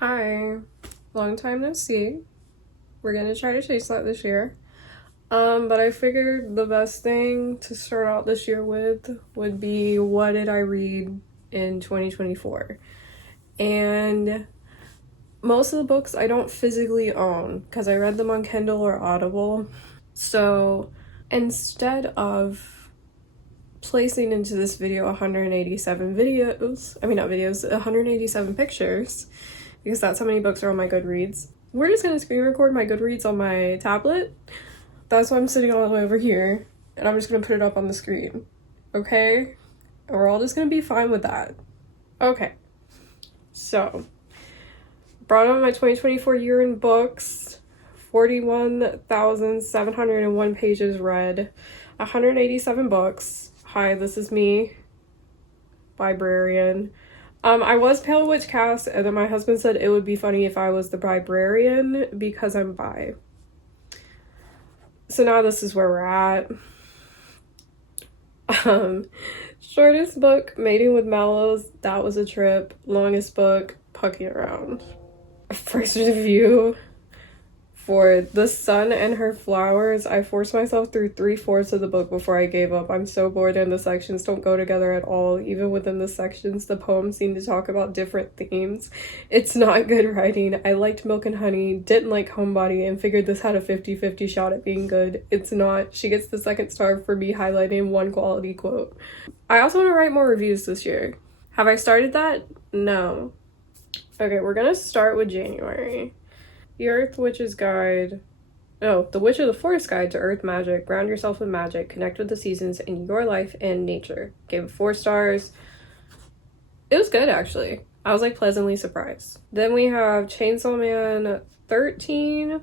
Hi, long time no see. We're gonna try to chase that this year. But I figured the best thing to start out this year with would be what did I read in 2024? And most of the books I don't physically own because I read them on Kindle or Audible. So instead of placing into this video 187 videos, I mean, not videos, 187 pictures, because that's how many books are on my Goodreads. We're just gonna screen record my Goodreads on my tablet. That's why I'm sitting all the way over here, and I'm just gonna put it up on the screen, okay? And we're all just gonna be fine with that. Okay, so, brought up my 2024 year in books, 41,701 pages read, 187 books. Hi, this is me, librarian. I was Pale Witch Cast, and then my husband said it would be funny if I was the librarian because I'm bi. So now this is where we're at. Shortest book, Mating with Mallows, that was a trip. Longest book, Pucking Around. First review for The Sun and Her Flowers. I forced myself through 3/4 of the book before I gave up. I'm so bored and the sections don't go together at all. Even within the sections, the poems seem to talk about different themes. It's not good writing. I liked Milk and Honey, didn't like Homebody, and figured this had a 50-50 shot at being good. It's not. She gets the second star for me highlighting one quality quote. I also want to write more reviews this year. Have I started that? No. Okay, we're gonna start with January. The Witch of the Forest Guide to Earth Magic. Ground yourself in magic. Connect with the seasons in your life and nature. Gave it 4 stars. It was good, actually. I was, pleasantly surprised. Then we have Chainsaw Man 13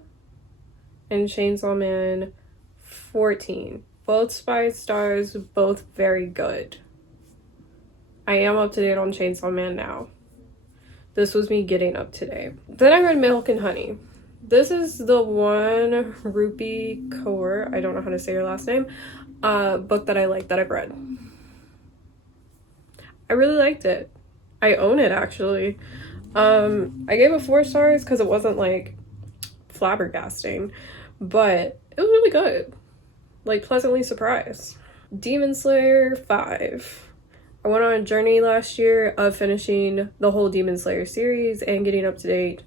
and Chainsaw Man 14. Both 5 stars, both very good. I am up to date on Chainsaw Man now. This was me getting up today. Then I read Milk and Honey. This is the one Rupi Kaur, I don't know how to say her last name, book that I like, that I've read. I really liked it. I own it, actually. I gave it 4 stars because it wasn't, flabbergasting, but it was really good. Pleasantly surprised. Demon Slayer 5. I went on a journey last year of finishing the whole Demon Slayer series and getting up to date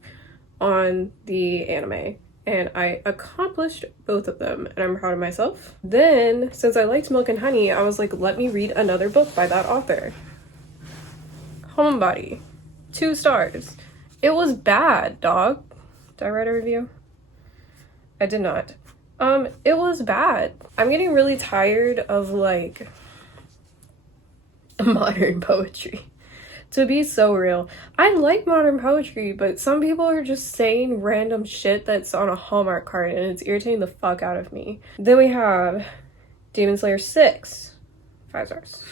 on the anime, and I accomplished both of them, and I'm proud of myself. Then, since I liked Milk and Honey, I was like, let me read another book by that author. Homebody, 2 stars. It was bad, dog. Did I write a review? I did not. It was bad. I'm getting really tired of modern poetry. To be so real, I like modern poetry, but some people are just saying random shit that's on a Hallmark card, and it's irritating the fuck out of me. Then we have Demon Slayer 6, 5 stars.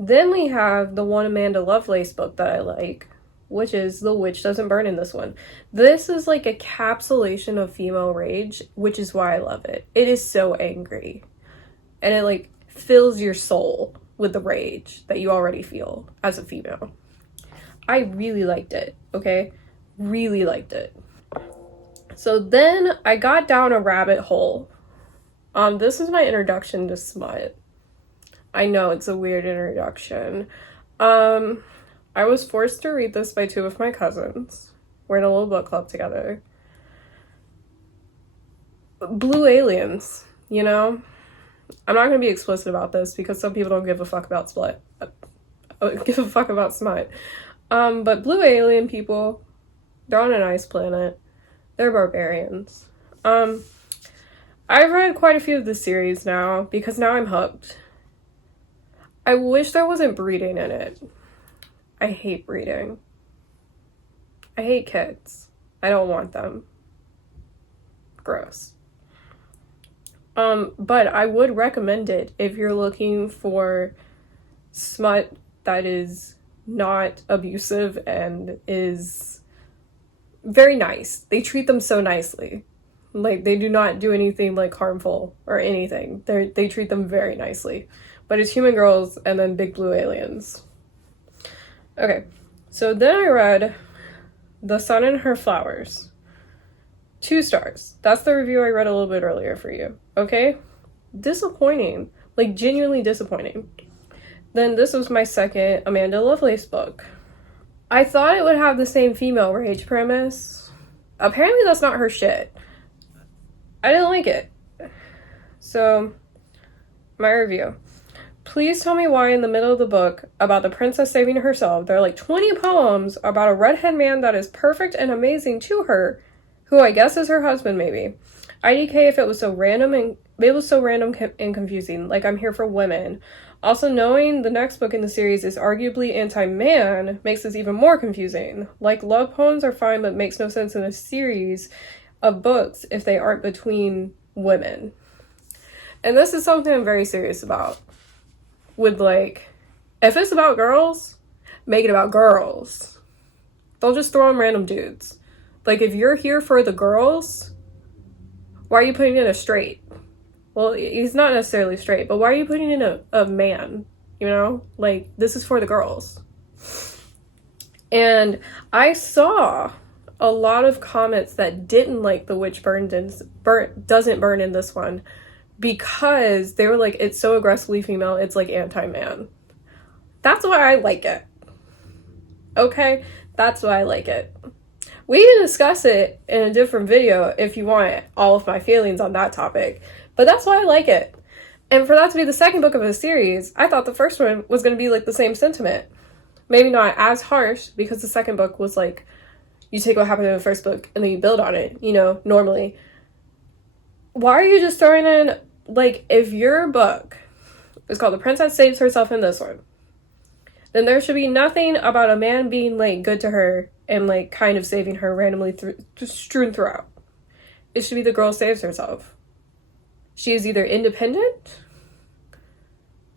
Then we have the one Amanda Lovelace book that I like, which is The Witch Doesn't Burn in this one. This is a capsulation of female rage, which is why I love it. It is so angry, and it fills your soul with the rage that you already feel as a female. I really liked it, okay? Really liked it. So then I got down a rabbit hole. This is my introduction to smut. I know it's a weird introduction. I was forced to read this by 2 of my cousins. We're in a little book club together. Blue aliens, you know? I'm not going to be explicit about this because some people don't give a fuck about smut. But blue alien people, they're on an ice planet. They're barbarians. I've read quite a few of the series now because now I'm hooked. I wish there wasn't breeding in it. I hate breeding. I hate kids. I don't want them. Gross. But I would recommend it if you're looking for smut that is not abusive and is very nice. They treat them so nicely. They do not do anything harmful or anything. They treat them very nicely. But it's human girls and then big blue aliens. Okay, so then I read The Sun and Her Flowers. 2 stars. That's the review I read a little bit earlier for you. Okay? Disappointing. Like, genuinely disappointing. Then this was my second Amanda Lovelace book. I thought it would have the same female rage premise. Apparently that's not her shit. I didn't like it. So, my review. Please tell me why in the middle of the book about the princess saving herself, there are like 20 poems about a redhead man that is perfect and amazing to her, who I guess is her husband maybe. IDK if it was so random and confusing, like I'm here for women. Also, knowing the next book in the series is arguably anti-man makes this even more confusing. Like, love poems are fine, but makes no sense in a series of books if they aren't between women. And this is something I'm very serious about. With, like, if it's about girls, make it about girls. Don't just throw in random dudes. Like, if you're here for the girls, why are you putting in a straight? Well, he's not necessarily straight, but why are you putting in a man? You know? Like, this is for the girls. And I saw a lot of comments that didn't like the witch doesn't burn in this one, because they were like, it's so aggressively female, it's like anti-man. That's why I like it. Okay? That's why I like it. We can discuss it in a different video if you want all of my feelings on that topic. But that's why I like it. And for that to be the second book of a series, I thought the first one was going to be like the same sentiment. Maybe not as harsh, because the second book was like, you take what happened in the first book and then you build on it, you know, normally. Why are you just throwing in, like, if your book is called The Princess Saves Herself in this one, then there should be nothing about a man being, like, good to her and, like, kind of saving her randomly strewn throughout. It should be the girl saves herself. She is either independent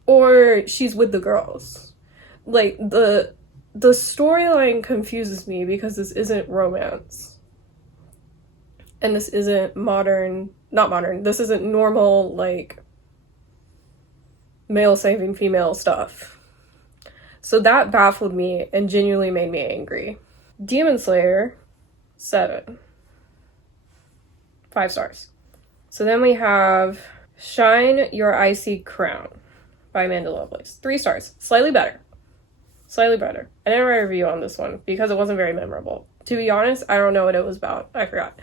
or she's with the girls. Like, the storyline confuses me because this isn't romance. And this isn't this isn't normal, like, male saving female stuff. So that baffled me and genuinely made me angry. Demon Slayer, 7. 5 stars. So then we have Shine Your Icy Crown by Amanda Lovelace. 3 stars. Slightly better. Slightly better. I didn't write a review on this one because it wasn't very memorable. To be honest, I don't know what it was about. I forgot.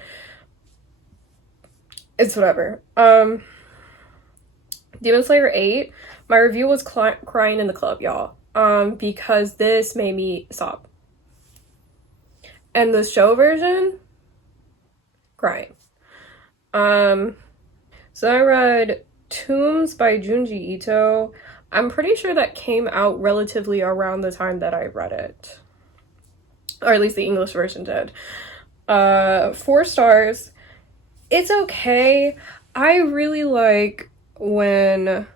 It's whatever. Demon Slayer 8. My review was crying in the club, y'all. Because this made me sob. And the show version, crying. So I read Tombs by Junji Ito. I'm pretty sure that came out relatively around the time that I read it. Or at least the English version did. 4 stars. It's okay. I really like when...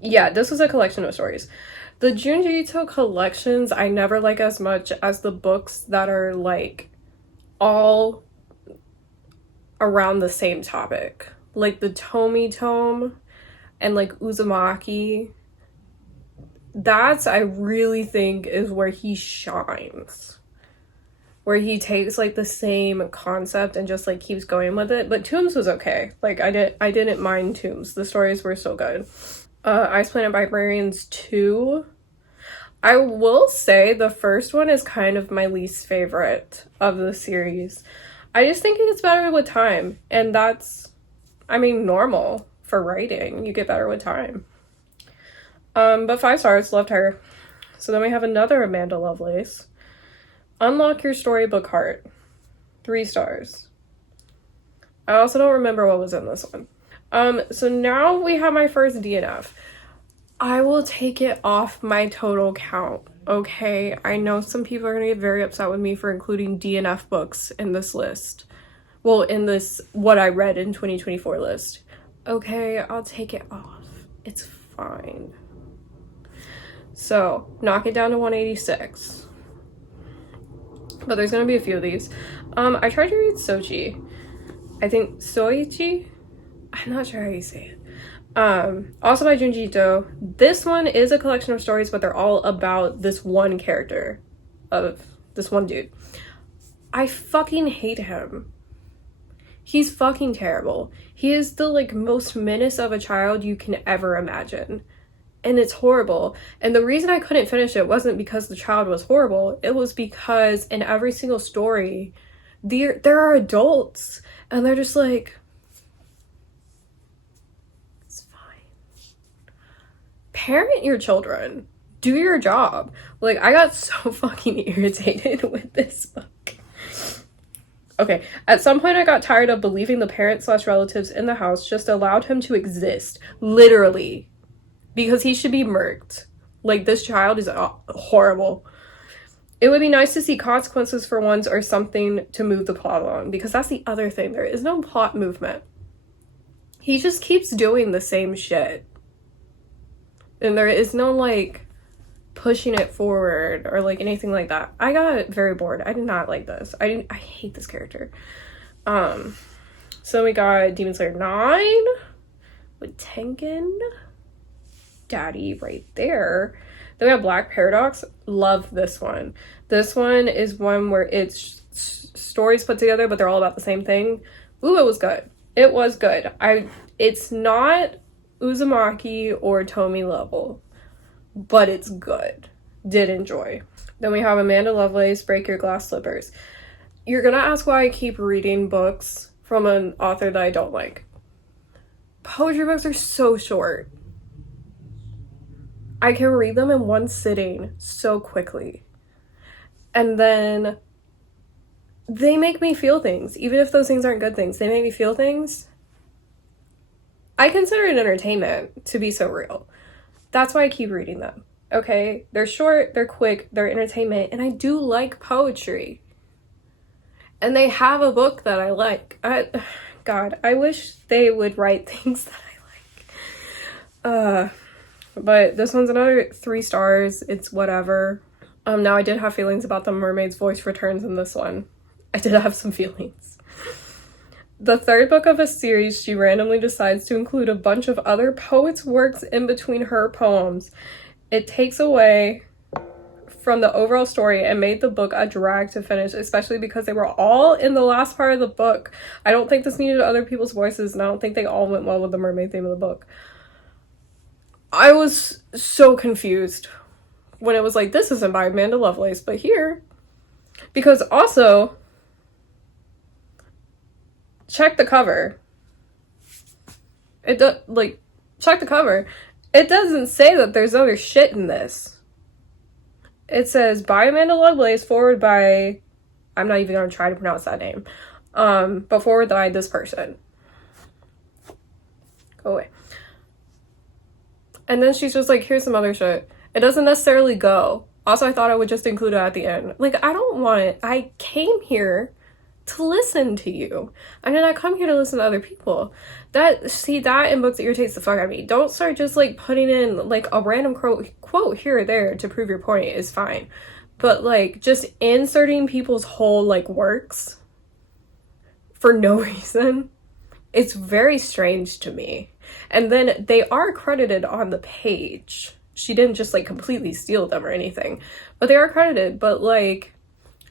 Yeah, this was a collection of stories. The Junji Ito collections I never like as much as the books that are, like, all around the same topic. Like the Tomi Tome and, like, Uzumaki. That's, I really think, is where he shines. Where he takes, like, the same concept and just, like, keeps going with it. But Tombs was okay. Like, I didn't mind Tombs. The stories were so good. Ice Planet Barbarians 2. I will say the first one is kind of my least favorite of the series. I just think it gets better with time. And that's, I mean, normal for writing. You get better with time. But 5 stars, loved her. So then we have another Amanda Lovelace. Unlock Your Storybook Heart. 3 stars. I also don't remember what was in this one. So now we have my first DNF. I will take it off my total count, okay? I know some people are gonna get very upset with me for including DNF books in this list. Well, in this what I read in 2024 list. Okay, I'll take it off. It's fine. So, knock it down to 186. But there's gonna be a few of these. I tried to read Sochi. I think Soichi? I'm not sure how you say it. Also by Junji Ito. This one is a collection of stories, but they're all about this one character of this one dude. I fucking hate him. He's fucking terrible. He is the, like, most menace of a child you can ever imagine. And it's horrible. And the reason I couldn't finish it wasn't because the child was horrible. It was because in every single story, there are adults. And they're just like, it's fine. Parent your children. Do your job. Like, I got so fucking irritated with this book. Okay, at some point I got tired of believing the parents/relatives in the house just allowed him to exist. Literally. Because he should be murked. Like, this child is horrible. It would be nice to see consequences for once or something to move the plot along. Because that's the other thing. There is no plot movement. He just keeps doing the same shit. And there is no, like, pushing it forward or, like, anything like that. I got very bored. I did not like this. I hate this character. So we got Demon Slayer 9 with Tengen Daddy right there. Then we have Black Paradox. Love this one. This one is one where it's stories put together, but they're all about the same thing. Ooh, it was good. It was good. It's not Uzumaki or Tomi level, but it's good. Did enjoy. Then we have Amanda Lovelace, Break Your Glass Slippers. You're gonna ask why I keep reading books from an author that I don't like. Poetry books are so short. I can read them in one sitting so quickly. And then they make me feel things. Even if those things aren't good things, they make me feel things. I consider it entertainment, to be so real. That's why I keep reading them. Okay? They're short, they're quick, they're entertainment, and I do like poetry. And they have a book that I like. God, I wish they would write things that I like. But this one's another 3 stars. It's whatever. Now I did have feelings about the mermaid's voice returns in this one. I did have some feelings. The 3rd book of a series, she randomly decides to include a bunch of other poets' works in between her poems. It takes away from the overall story and made the book a drag to finish, especially because they were all in the last part of the book. I don't think this needed other people's voices, and I don't think they all went well with the mermaid theme of the book. I was so confused when it was like, this isn't by Amanda Lovelace, but here. Because also, check the cover. Check the cover. It doesn't say that there's other shit in this. It says, by Amanda Lovelace, forward by, I'm not even going to try to pronounce that name, but forward by this person. Go away. And then she's just like, here's some other shit. It doesn't necessarily go. Also, I thought I would just include it at the end. Like, I don't want it. I came here to listen to you. I did not come here to listen to other people. That in books irritates the fuck out of me. Don't start just, like, putting in, like, a random quote here or there to prove your point is fine. But, like, just inserting people's whole, like, works for no reason, it's very strange to me. And then they are credited on the page. She didn't just, like, completely steal them or anything. But they are credited. But, like,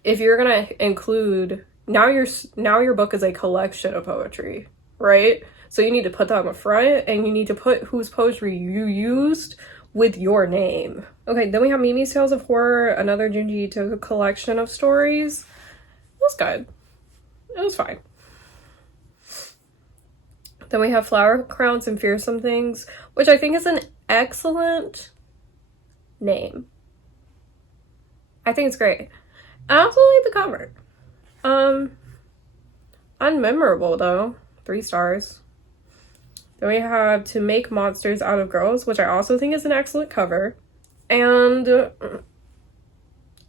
if you're gonna include... Now your book is a collection of poetry, right? So you need to put that on the front, and you need to put whose poetry you used with your name. Okay, then we have Mimi's Tales of Horror, another Junji Ito collection of stories. It was good. It was fine. Then we have Flower Crowns and Fearsome Things, which I think is an excellent name. I think it's great. I also like the cover. Unmemorable though. 3 stars. Then we have To Make Monsters Out of Girls, which I also think is an excellent cover. And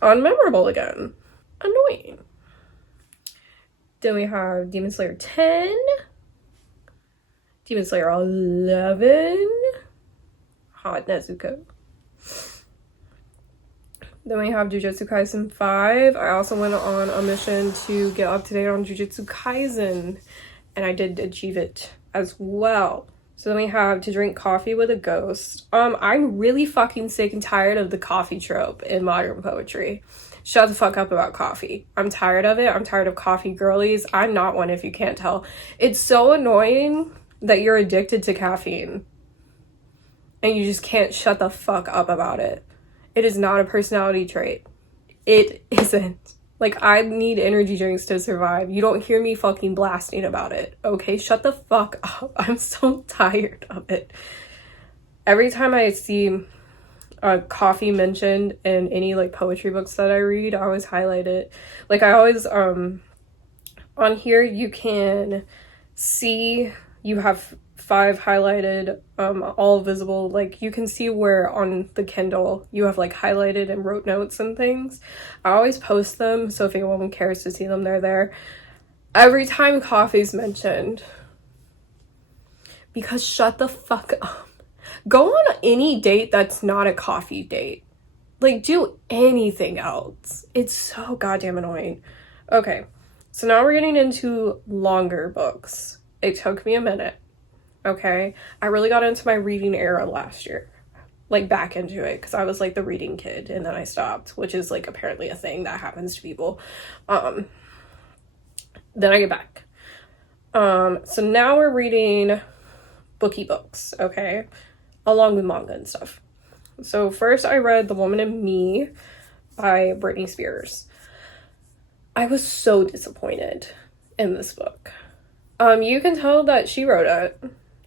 unmemorable again. Annoying. Then we have Demon Slayer 10. Demon Slayer 11. Hot Nezuko. Then we have Jujutsu Kaisen 5. I also went on a mission to get up to date on Jujutsu Kaisen, and I did achieve it as well. So then we have To Drink Coffee with a Ghost. I'm really fucking sick and tired of the coffee trope in modern poetry. shut the fuck up about coffee. I'm tired of it. I'm tired of coffee girlies. I'm not one, if you can't tell. It's so annoying that you're addicted to caffeine and you just can't shut the fuck up about it. It is not a personality trait. It isn't. Like, I need energy drinks to survive. You don't hear me fucking blasting about it, okay? Shut the fuck up. I'm so tired of it. Every time I see coffee mentioned in any, like, poetry books that I read, I always highlight it. Like, I always, on here, you can see, you have 5 highlighted, all visible. Like, you can see where on the Kindle you have, like, highlighted and wrote notes and things. I always post them, so if anyone cares to see them, they're there. Every time coffee's mentioned, because shut the fuck up. Go on any date that's not a coffee date. Like, do anything else. It's so goddamn annoying. Okay, so now we're getting into longer books. It took me a minute. Okay, I really got into my reading era last year, like back into it, because I was like the reading kid and then I stopped, which is like apparently a thing that happens to people. Then I get back. So now we're reading booky books, okay, along with manga and stuff. So first I read The Woman in Me by Britney Spears. I was so disappointed in this book. You can tell that she wrote it.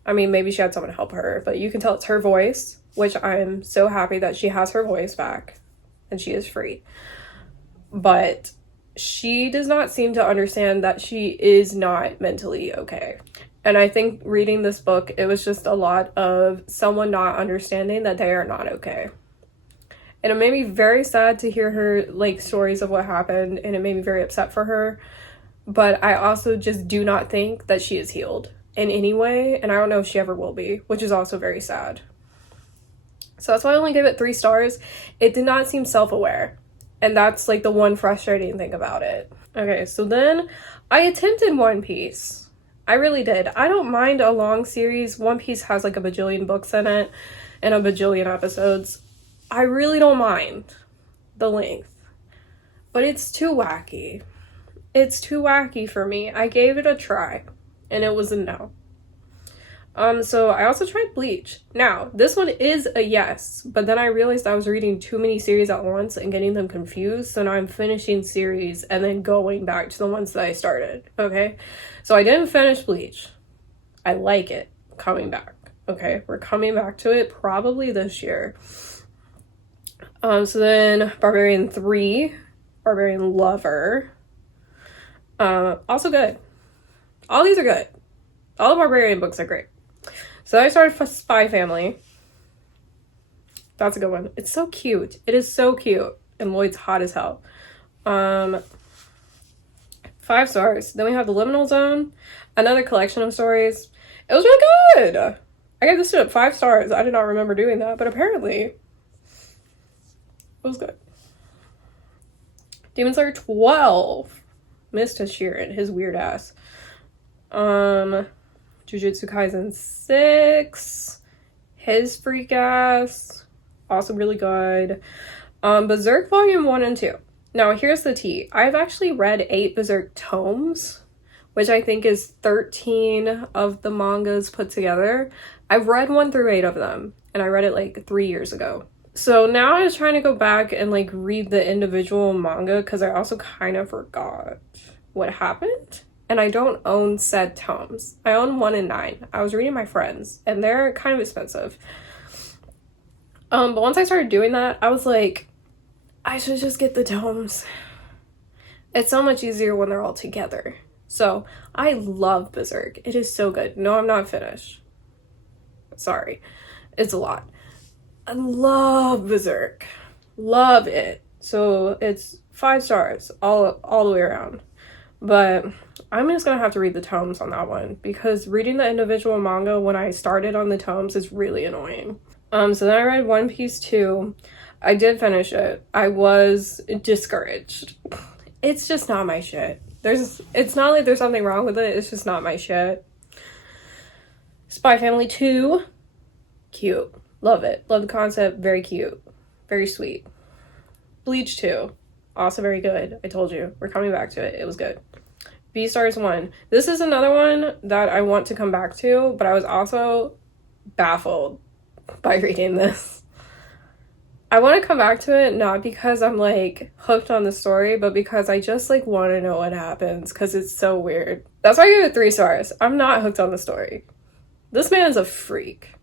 I mean, maybe she had someone help her, but you can tell it's her voice, which I'm so happy that she has her voice back and she is free. But she does not seem to understand that she is not mentally okay. And I think reading this book, it was just a lot of someone not understanding that they are not okay. And it made me very sad to hear her, like, stories of what happened, and it made me very upset for her. But I also just do not think that she is healed in any way, and I don't know if she ever will be, which is also very sad. So that's why I only gave it 3 stars. It did not seem self-aware, and that's like the one frustrating thing about it. Okay, so then I attempted One Piece. I really did. I don't mind a long series. One Piece has like a bajillion books in it and a bajillion episodes. I really don't mind the length, but it's too wacky. It's too wacky for me. I gave it a try and it was a no. So I also tried Bleach. Now, this one is a yes, but then I realized I was reading too many series at once and getting them confused, so now I'm finishing series and then going back to the ones that I started, okay? So I didn't finish Bleach. I like it coming back, okay? We're coming back to it probably this year. So then Barbarian 3, Barbarian Lover, also good. All these are good. All the Barbarian books are great. So I started Spy Family. That's a good one. It's so cute. It is so cute. And Lloyd's hot as hell. 5 stars. Then we have The Liminal Zone. Another collection of stories. It was really good. I gave this shit 5 stars. I did not remember doing that, but apparently it was good. Demon Slayer 12. Missed Shirin, his weird ass. Jujutsu Kaisen 6, his freak ass, also really good. Berserk Volume 1 and 2. Now, here's the tea. I've actually read 8 Berserk tomes, which I think is 13 of the mangas put together. I've read 1 through 8 of them, and I read it like 3 years ago. So now I was trying to go back and like read the individual manga because I also kind of forgot what happened. And I don't own said tomes. I own 1 and 9. I was reading my friends, and they're kind of expensive. But once I started doing that, I was like, I should just get the tomes. It's so much easier when they're all together. So I love Berserk. It is so good. No, I'm not finished. Sorry. It's a lot. I love Berserk. Love it. So it's 5 stars all the way around. But I'm just gonna have to read the tomes on that one because reading the individual manga when I started on the tomes is really annoying. So then I read One Piece 2. I did finish it. I was discouraged. It's just not my shit. It's not like there's something wrong with it. It's just not my shit. Spy Family 2. Cute. Love it. Love the concept. Very cute. Very sweet. Bleach 2. Also very good. I told you. We're coming back to it. It was good. Beastars 1. This is another one that I want to come back to, but I was also baffled by reading this. I want to come back to it not because I'm like hooked on the story, but because I just like want to know what happens because it's so weird. That's why I give it 3 stars. I'm not hooked on the story. This man is a freak.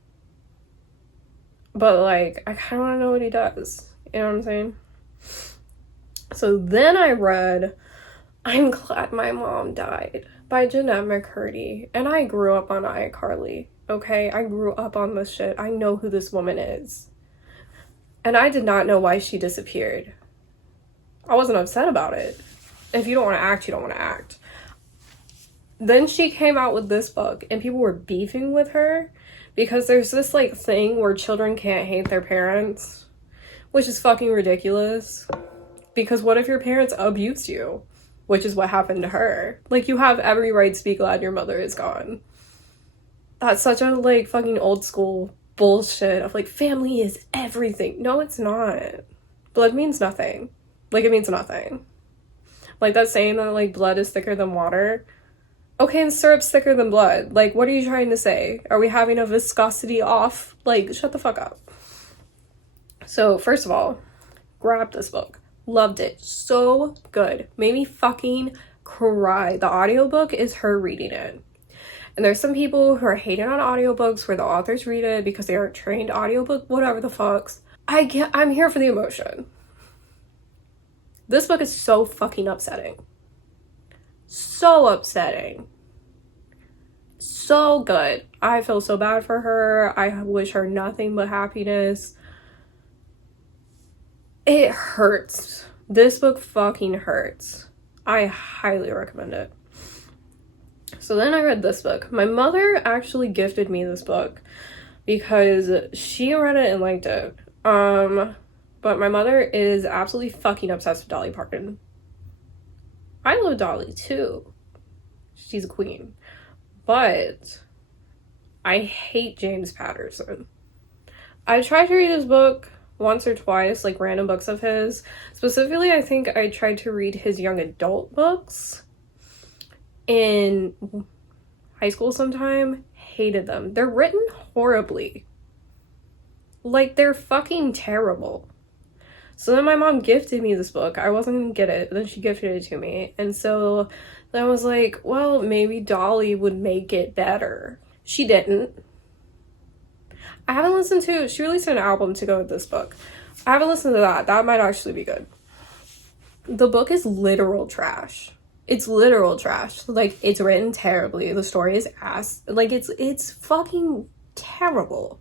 But like, I kind of want to know what he does. You know what I'm saying? So then I read I'm Glad My Mom Died by Jeanette McCurdy. And I grew up on iCarly. Okay? I grew up on this shit. I know who this woman is. And I did not know why she disappeared. I wasn't upset about it. If you don't want to act, you don't want to act. Then she came out with this book, and people were beefing with her because there's this, like, thing where children can't hate their parents, which is fucking ridiculous. Because what if your parents abused you? Which is what happened to her. Like, you have every right to be glad your mother is gone. That's such a, like, fucking old school bullshit of like family is everything. No, it's not. Blood means nothing. Like, it means nothing. Like that saying that like blood is thicker than water. Okay, and syrup's thicker than blood. Like, what are you trying to say? Are we having a viscosity off? Like, shut the fuck up. So first of all, grabbed this book. Loved it. So good. Made me fucking cry. The audiobook is her reading it. And there's some people who are hating on audiobooks where the authors read it because they aren't trained audiobook, whatever the fucks. I'm here for the emotion. This book is so fucking upsetting. So upsetting. So good. I feel so bad for her. I wish her nothing but happiness. It hurts. This book fucking hurts. I highly recommend it. So then I read this book. My mother actually gifted me this book because she read it and liked it. But my mother is absolutely fucking obsessed with Dolly Parton. I love Dolly too. She's a queen. But I hate James Patterson. I tried to read his book once or twice, like random books of his. Specifically, I think I tried to read his young adult books in high school sometime. Hated them. They're written horribly. Like, they're fucking terrible. So then my mom gifted me this book. I wasn't gonna get it, but then she gifted it to me. And so then I was like, well, maybe Dolly would make it better. She didn't. I haven't listened to, she released an album to go with this book. I haven't listened to that. That might actually be good. The book is literal trash. It's literal trash. Like, it's written terribly. The story is ass. Like, it's fucking terrible.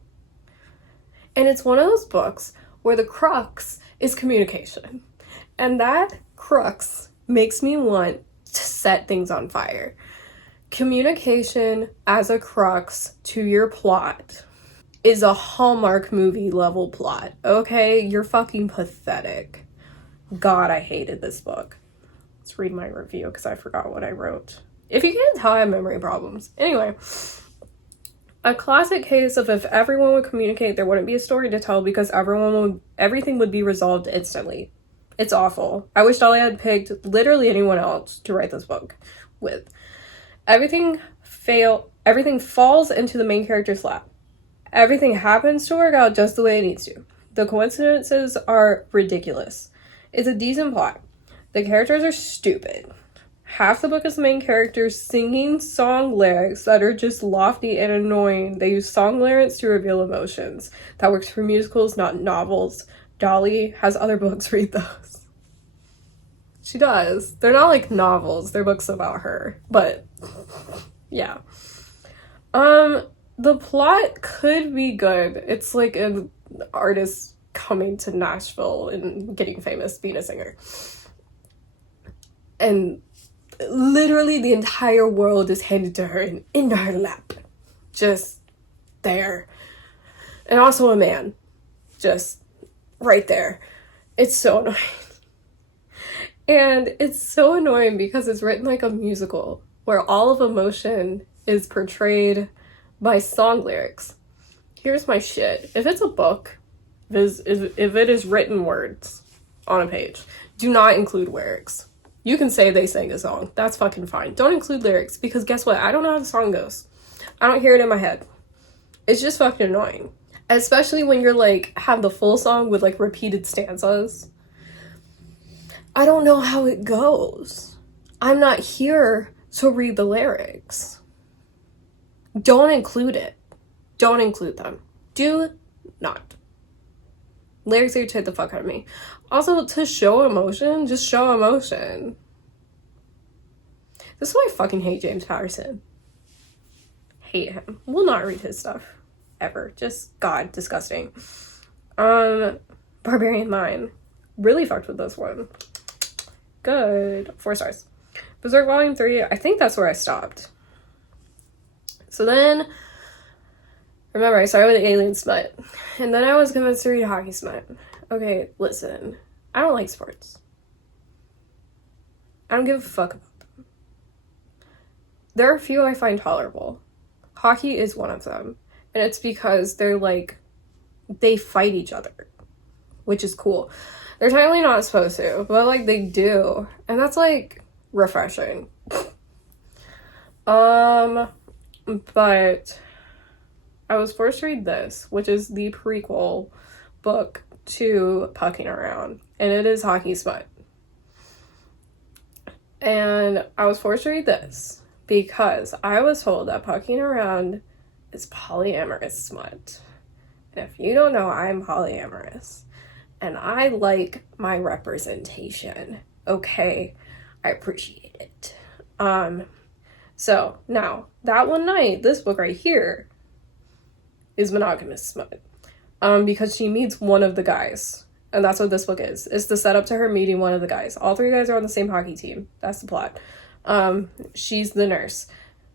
And it's one of those books where the crux is communication. And that crux makes me want to set things on fire. Communication as a crux to your plot is a Hallmark movie level plot. Okay? You're fucking pathetic. God, I hated this book. Let's read my review because I forgot what I wrote. If you can't tell, I have memory problems. Anyway, a classic case of if everyone would communicate, there wouldn't be a story to tell because everything would be resolved instantly. It's awful. I wish Dolly had picked literally anyone else to write this book with. Everything falls into the main character's lap. Everything happens to work out just the way it needs to. The coincidences are ridiculous. It's a decent plot. The characters are stupid. Half the book is the main characters singing song lyrics that are just lofty and annoying. They use song lyrics to reveal emotions. That works for musicals, not novels. Dolly has other books, read those. She does. They're not like novels, they're books about her. But, yeah. The plot could be good. It's like an artist coming to Nashville and getting famous, being a singer. And literally the entire world is handed to her and into her lap. Just there. And also a man. Just right there. It's so annoying. And it's so annoying because it's written like a musical where all of emotion is portrayed by song lyrics. Here's my shit. If it's a book, if it is written words on a page, Do not include lyrics. You can say they sang a song. That's fucking fine. Don't include lyrics, because guess what? I don't know how the song goes. I don't hear it in my head. It's just fucking annoying. Especially when you're like, have the full song with like repeated stanzas. I don't know how it goes. I'm not here to read the lyrics. Don't include it. Don't include them. Do not. Lyrics irritate the fuck out of me. Also, to show emotion, just show emotion. This is why I fucking hate James Patterson. Hate him. Will not read his stuff. Ever. Just, God, disgusting. Barbarian Mind. Really fucked with this one. Good. 4 stars. Berserk Volume 3, I think that's where I stopped. So then, remember, I started with Alien Smut. And then I was convinced to read Hockey Smut. Okay, listen. I don't like sports. I don't give a fuck about them. There are a few I find tolerable. Hockey is one of them. And it's because they're like, they fight each other. Which is cool. They're technically not supposed to, but like they do. And that's like refreshing. But I was forced to read this, which is the prequel book to Pucking Around. And it is Hockey Smut. And I was forced to read this because I was told that Pucking Around is polyamorous smut. And if you don't know, I'm polyamorous. And I like my representation. Okay, I appreciate it. So now that one night, this book right here is monogamous smut. Because she meets one of the guys. And that's what this book is. It's the setup to her meeting one of the guys. All 3 guys are on the same hockey team. That's the plot. She's the nurse.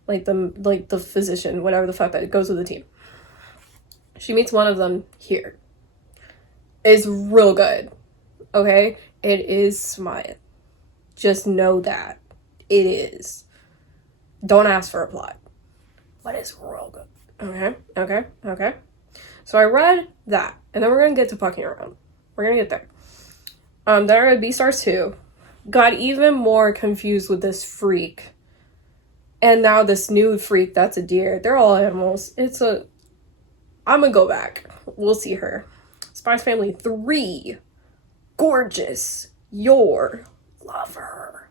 Like the physician, whatever the fuck that goes with the team. She meets one of them here. It's real good. Okay? It is smut. Just know that. It is. Don't ask for a plot. But it's real good. Okay. So I read that. And then we're gonna get to Pucking Around. We're gonna get there. Then I read Beastars 2. Got even more confused with this freak. And now this new freak that's a deer. They're all animals. I'm gonna go back. We'll see her. Spice Family 3. Gorgeous. Your lover.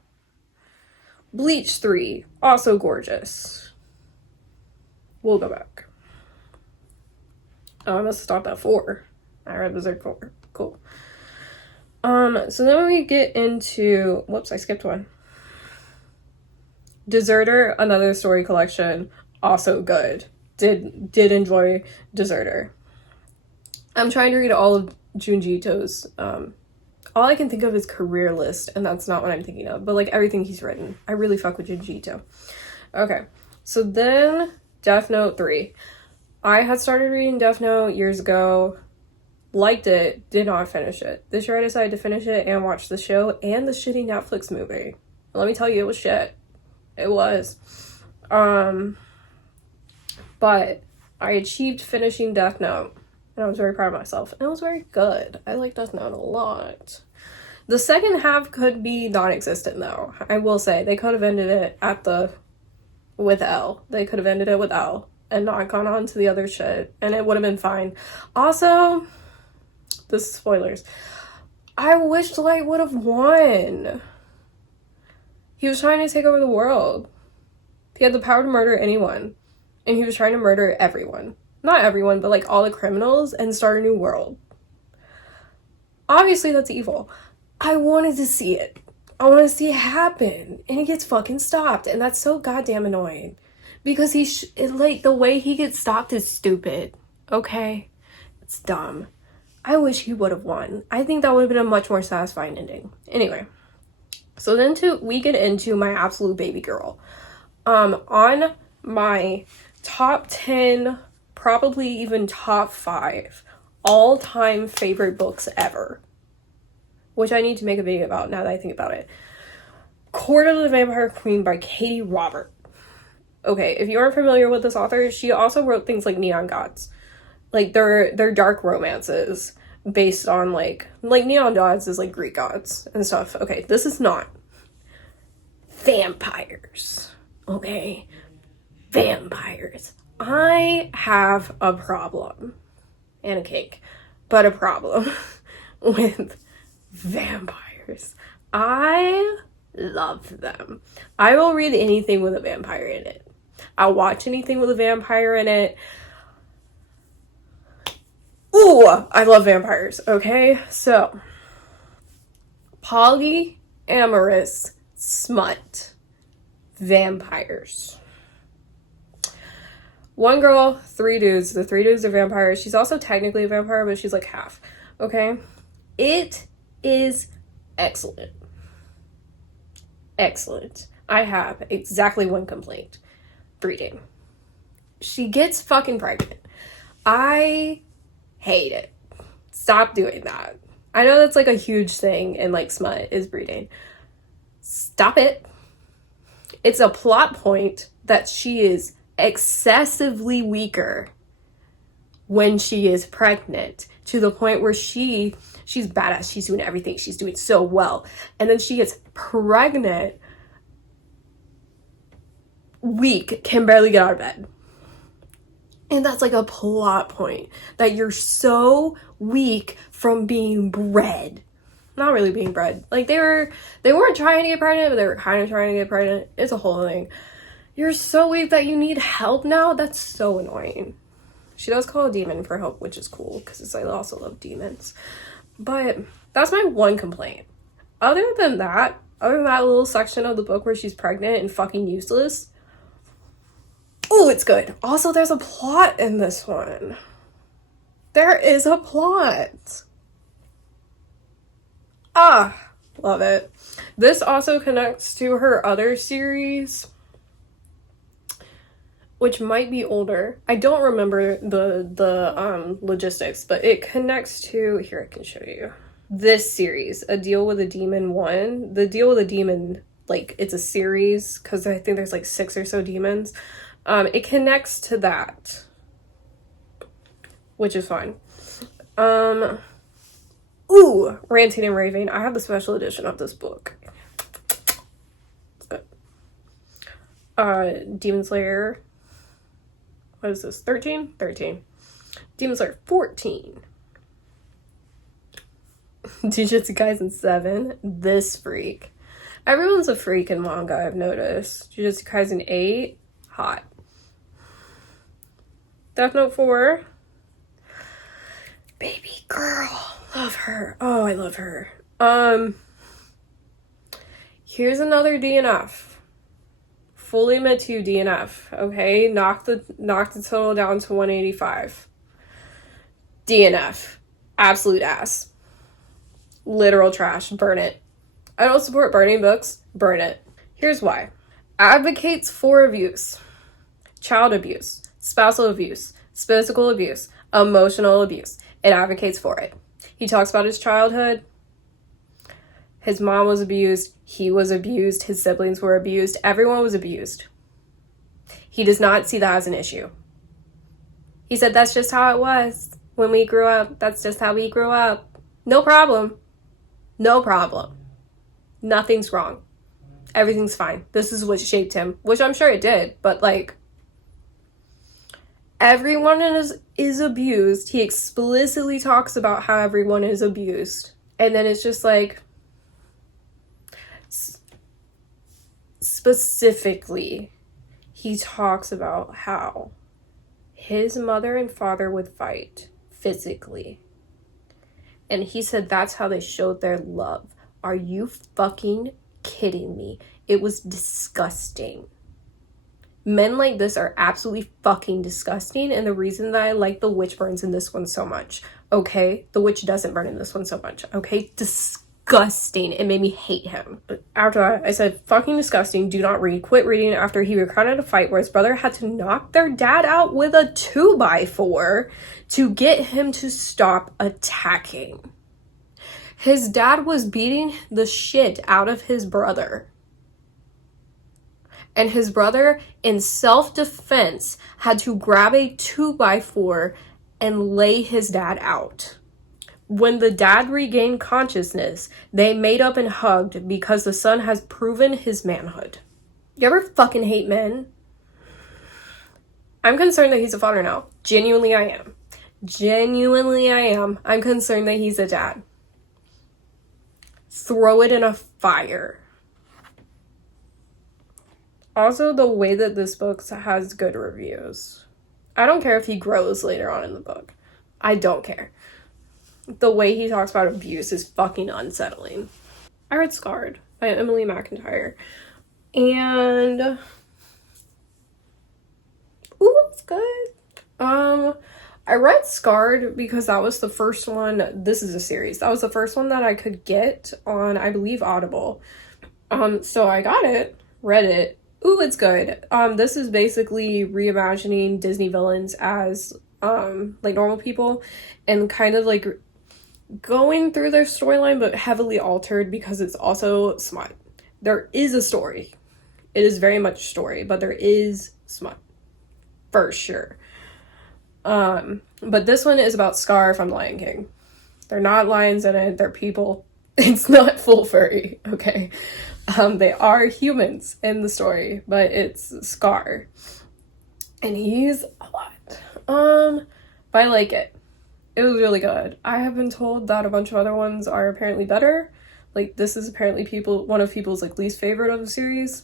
Bleach 3. Also gorgeous. We'll go back. Oh, I must have stopped at 4. I read Berserk 4. Cool. So then we get into... Whoops, I skipped one. Deserter, another story collection. Also good. Did enjoy Deserter. I'm trying to read all of Junji Ito's. All I can think of is career list, and that's not what I'm thinking of. But like everything he's written. I really fuck with Junji Ito. Okay. So then Death Note 3. I had started reading Death Note years ago. Liked it, did not finish it. This year I decided to finish it and watch the show and the shitty Netflix movie. Let me tell you, it was shit. It was. But I achieved finishing Death Note, and I was very proud of myself. And it was very good. I like Death Note a lot. The second half could be non-existent, though. I will say, they could have ended it with L. They could have ended it with L and not gone on to the other shit, and it would have been fine. Also... This is spoilers. I wish Light would have won. He was trying to take over the world. He had the power to murder anyone. And he was trying to murder everyone. Not everyone, but like all the criminals and start a new world. Obviously that's evil. I wanted to see it. I want to see it happen. And he gets fucking stopped. And that's so goddamn annoying. Because the way he gets stopped is stupid. Okay? It's dumb. I wish he would have won. I think that would have been a much more satisfying ending. Anyway, so then we get into my absolute baby girl. On my top 10, probably even top 5 all-time favorite books ever, which I need to make a video about now that I think about it. Court of the Vampire Queen by Katie Robert. Okay, if you aren't familiar with this author, she also wrote things like Neon Gods. Like, they're dark romances. based on like neon gods is like Greek gods and stuff. Okay, this is not vampires. Okay, vampires. I have a problem, and a cake, but a problem with vampires. I love them. I will read anything with a vampire in it. I'll watch anything with a vampire in it. Ooh, I love vampires, okay? So, polyamorous smut vampires. One girl, 3 dudes. The 3 dudes are vampires. She's also technically a vampire, but she's like half, okay? It is excellent. Excellent. I have exactly 1 complaint. Breeding. She gets fucking pregnant. I hate it. Stop doing that. I know that's like a huge thing in like smut is breeding. Stop it. It's a plot point that she is excessively weaker when she is pregnant, to the point where she's badass, she's doing everything, she's doing so well, and then she gets pregnant, weak, can barely get out of bed. And that's like a plot point, that you're so weak from being bred. Not really being bred. Like they weren't trying to get pregnant, but they were kind of trying to get pregnant. It's a whole thing. You're so weak that you need help now? That's so annoying. She does call a demon for help, which is cool, because I also love demons. But that's my 1 complaint. Other than that little section of the book where she's pregnant and fucking useless, oh, it's good. Also, there's a plot in this one. There is a plot. Ah, love it. This also connects to her other series, which might be older. I don't remember the logistics, but it connects to, here I can show you. This series, A Deal with a Demon 1. The Deal with a Demon, like, it's a series, because I think there's like 6 or so demons. It connects to that, which is fine. Ooh, Ranting and Raving. I have the special edition of this book. It's good. Demon Slayer. What is this? 13? 13. Demon Slayer 14. Jujutsu Kaisen 7. This freak. Everyone's a freak in manga, I've noticed. Jujutsu Kaisen 8. Hot. Death Note 4. Baby girl. Love her. Oh, I love her. Here's another DNF. Fully admit to you, DNF. Okay, knock the total down to 185. DNF. Absolute ass. Literal trash. Burn it. I don't support burning books. Burn it. Here's why. Advocates for abuse. Child abuse. Spousal abuse. Physical abuse. Emotional abuse. It advocates for it. He talks about his childhood. His mom was abused. He was abused. His siblings were abused. Everyone was abused. He does not see that as an issue. He said that's just how it was when we grew up. That's just how we grew up. No problem. No problem. Nothing's wrong. Everything's fine. This is what shaped him, which I'm sure it did, but like, everyone is abused. He explicitly talks about how everyone is abused. And then it's just like, specifically, he talks about how his mother and father would fight physically. And he said that's how they showed their love. Are you fucking kidding me? It was disgusting. Men like this are absolutely fucking disgusting, and the reason that I like the witch burns in this one so much, okay? The witch doesn't burn in this one so much, okay? Disgusting. It made me hate him. After that, I said, fucking disgusting, do not read. Quit reading after he recounted a fight where his brother had to knock their dad out with a 2x4 to get him to stop attacking. His dad was beating the shit out of his brother. And his brother, in self-defense, had to grab a 2x4 and lay his dad out. When the dad regained consciousness, they made up and hugged because the son has proven his manhood. You ever fucking hate men? I'm concerned that he's a father now. Genuinely, I am. Genuinely, I am. I'm concerned that he's a dad. Throw it in a fire. Also, the way that this book has good reviews. I don't care if he grows later on in the book. I don't care. The way he talks about abuse is fucking unsettling. I read Scarred by Emily McIntyre. And ooh, it's good. I read Scarred because that was the first one. This is a series. That was the first one that I could get on, I believe, Audible. So I got it, read it. Ooh, it's good. This is basically reimagining Disney villains as like normal people and kind of like going through their storyline, but heavily altered because it's also smut. There is a story. It is very much story, but there is smut for sure. But this one is about Scar from Lion King. They're not lions in it, they're people. It's not full furry, okay? They are humans in the story, but it's Scar. And he's a lot. But I like it. It was really good. I have been told that a bunch of other ones are apparently better. Like, this is apparently one of people's like least favorite of the series.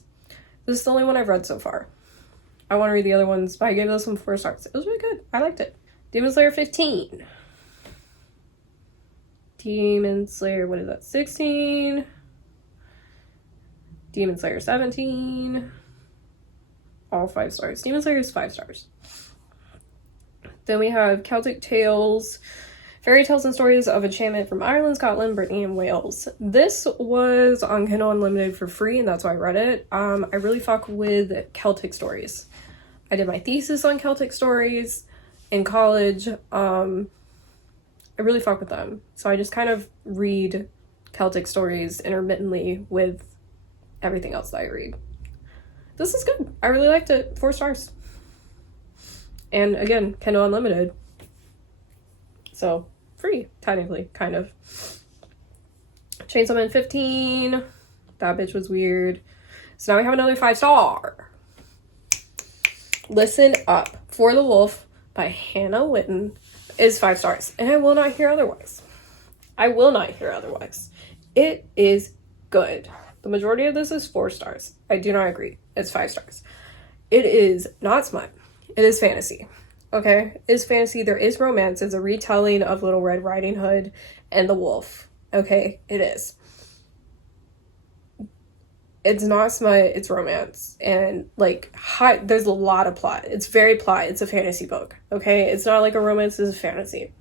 This is the only one I've read so far. I want to read the other ones, but I gave this one 4 stars. It was really good. I liked it. Demon Slayer 15. Demon Slayer, what is that? 16. Demon Slayer 17. All 5 stars. Demon Slayer is 5 stars. Then we have Celtic Tales, Fairy Tales and Stories of Enchantment from Ireland, Scotland, Brittany, and Wales. This was on Kindle Unlimited for free, and that's why I read it. I really fuck with Celtic stories. I did my thesis on Celtic stories in college. I really fuck with them. So I just kind of read Celtic stories intermittently with everything else that I read. This is good. I really liked it. 4 stars. And again, Kindle Unlimited. So, free, technically, kind of. Chainsaw Man 15. That bitch was weird. So now we have another 5 star. Listen Up. For the Wolf by Hannah Witten is 5 stars. And I will not hear otherwise. I will not hear otherwise. It is good. The majority of this is 4 stars. I do not agree. It's 5 stars. It is not smut. It is fantasy. Okay? It is fantasy. There is romance. It's a retelling of Little Red Riding Hood and the wolf. Okay? It is. It's not smut. It's romance. And, like, there's a lot of plot. It's very plot. It's a fantasy book. Okay? It's not like a romance. It's a fantasy.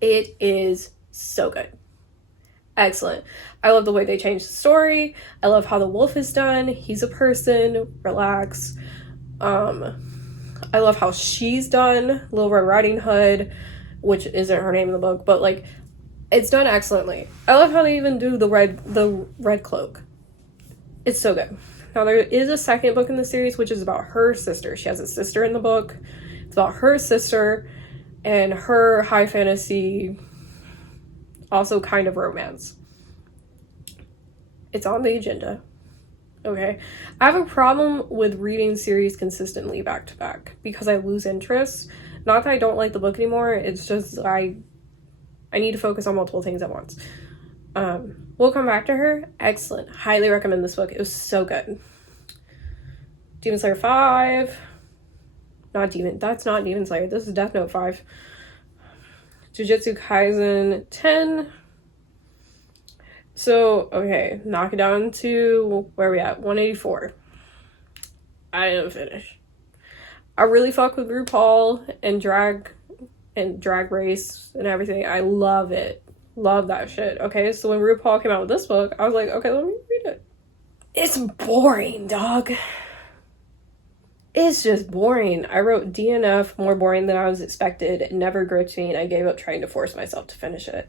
It is so good. Excellent. I love the way they changed the story. I love how the wolf is done. He's a person. Relax. I love how she's done. Little Red Riding Hood, which isn't her name in the book, but like, it's done excellently. I love how they even do the red cloak. It's so good. Now there is a second book in the series, which is about her sister. She has a sister in the book. It's about her sister and her high fantasy, also kind of romance. It's on the agenda. Okay. I have a problem with reading series consistently back to back because I lose interest. Not that I don't like the book anymore. It's just I need to focus on multiple things at once. We'll Come Back to Her. Excellent. Highly recommend this book. It was so good. Demon Slayer 5. That's not Demon Slayer. This is Death Note 5. Jujutsu Kaisen 10. So, okay, knock it down to where we at? 184. I didn't finish. I really fuck with RuPaul and drag race and everything. I love it. Love that shit. Okay, so when RuPaul came out with this book, I was like, okay, let me read it. It's boring, dog. It's just boring. I wrote DNF, more boring than I was expected. It never gripped me, and I gave up trying to force myself to finish it.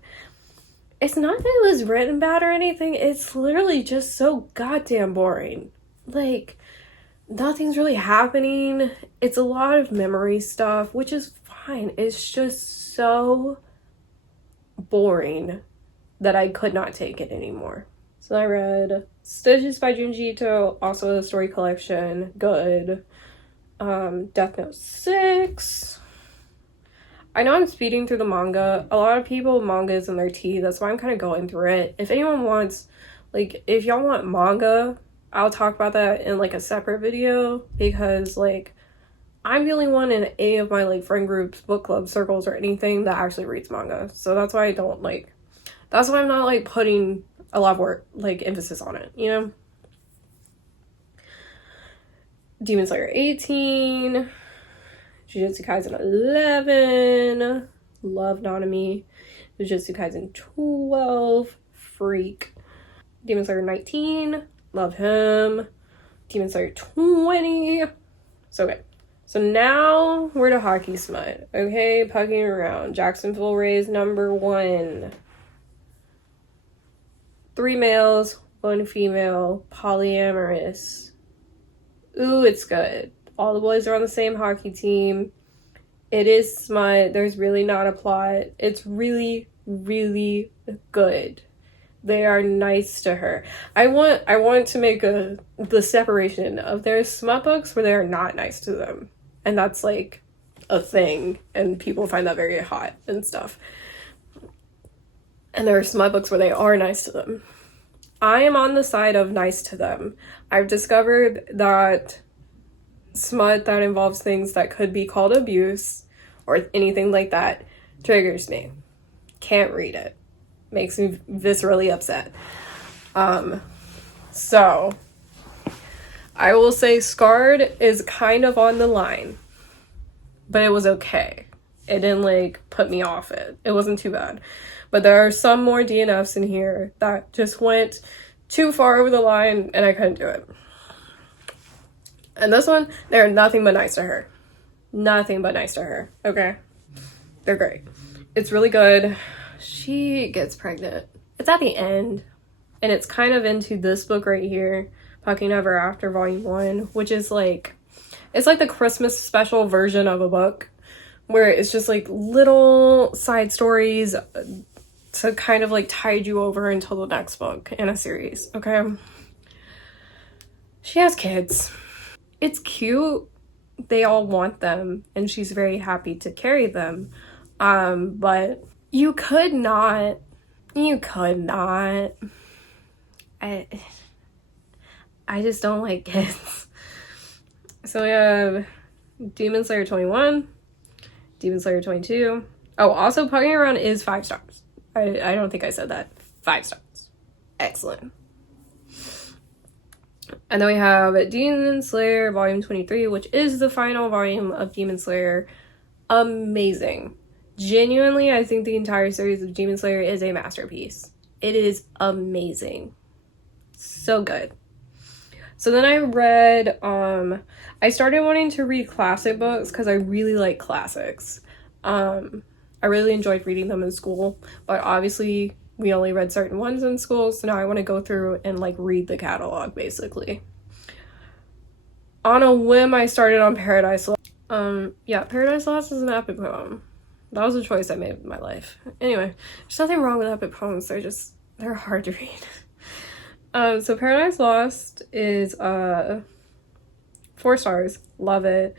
It's not that it was written bad or anything. It's literally just so goddamn boring. Like, nothing's really happening. It's a lot of memory stuff, which is fine. It's just so boring that I could not take it anymore. So I read Stitches by Junji Ito, also a story collection, good. Death Note 6. I know I'm speeding through the manga. A lot of people, manga is in their tea. That's why I'm kind of going through it. If anyone wants, like, if y'all want manga, I'll talk about that in, like, a separate video. Because, like, I'm the only one in any of my, like, friend groups, book clubs, circles, or anything that actually reads manga. So that's why I don't, like, that's why I'm not, like, putting a lot of work, like, emphasis on it, you know? Demon Slayer 18. Jujutsu Kaisen 11. Love Nanami. Jujutsu Kaisen 12. Freak. Demon Slayer 19. Love him. Demon Slayer 20. So good. So now we're to Hockey Smut. Okay, pucking around. Jacksonville Rays number 1. 3 males, 1 female, polyamorous. Ooh, it's good. All the boys are on the same hockey team. It is smut. There's really not a plot. It's really, really good. They are nice to her. I want to make the separation of their smut books where they are not nice to them. And that's like a thing. And people find that very hot and stuff. And there are smut books where they are nice to them. I am on the side of nice to them. I've discovered that smut that involves things that could be called abuse or anything like that triggers me. Can't read it. Makes me viscerally upset. So I will say Scarred is kind of on the line, but it was okay. It didn't like put me off it. It wasn't too bad. But there are some more DNFs in here that just went too far over the line and I couldn't do it. And this one, they're nothing but nice to her. Nothing but nice to her, okay? They're great. It's really good. She gets pregnant. It's at the end. And it's kind of into this book right here, Pucking Ever After Volume 1, which is like, it's like the Christmas special version of a book, where it's just like little side stories to kind of like tide you over until the next book in a series, okay? She has kids. It's cute. They all want them, and she's very happy to carry them. But you could not. I just don't like kids. So we have Demon Slayer 21, Demon Slayer 22. Oh, also Pucking Around is 5 stars. I don't think I said that. 5 stars. Excellent. And then we have Demon Slayer Volume 23, which is the final volume of Demon Slayer. Amazing. Genuinely, I think the entire series of Demon Slayer is a masterpiece. It is amazing. So good. So then I read, I started wanting to read classic books because I really like classics. I really enjoyed reading them in school, but obviously we only read certain ones in school, so now I want to go through and like read the catalog basically. On a whim, I started on Paradise Lost. Yeah, Paradise Lost is an epic poem. That was a choice I made in my life. Anyway, there's nothing wrong with epic poems, they're hard to read. So Paradise Lost is 4 stars. Love it.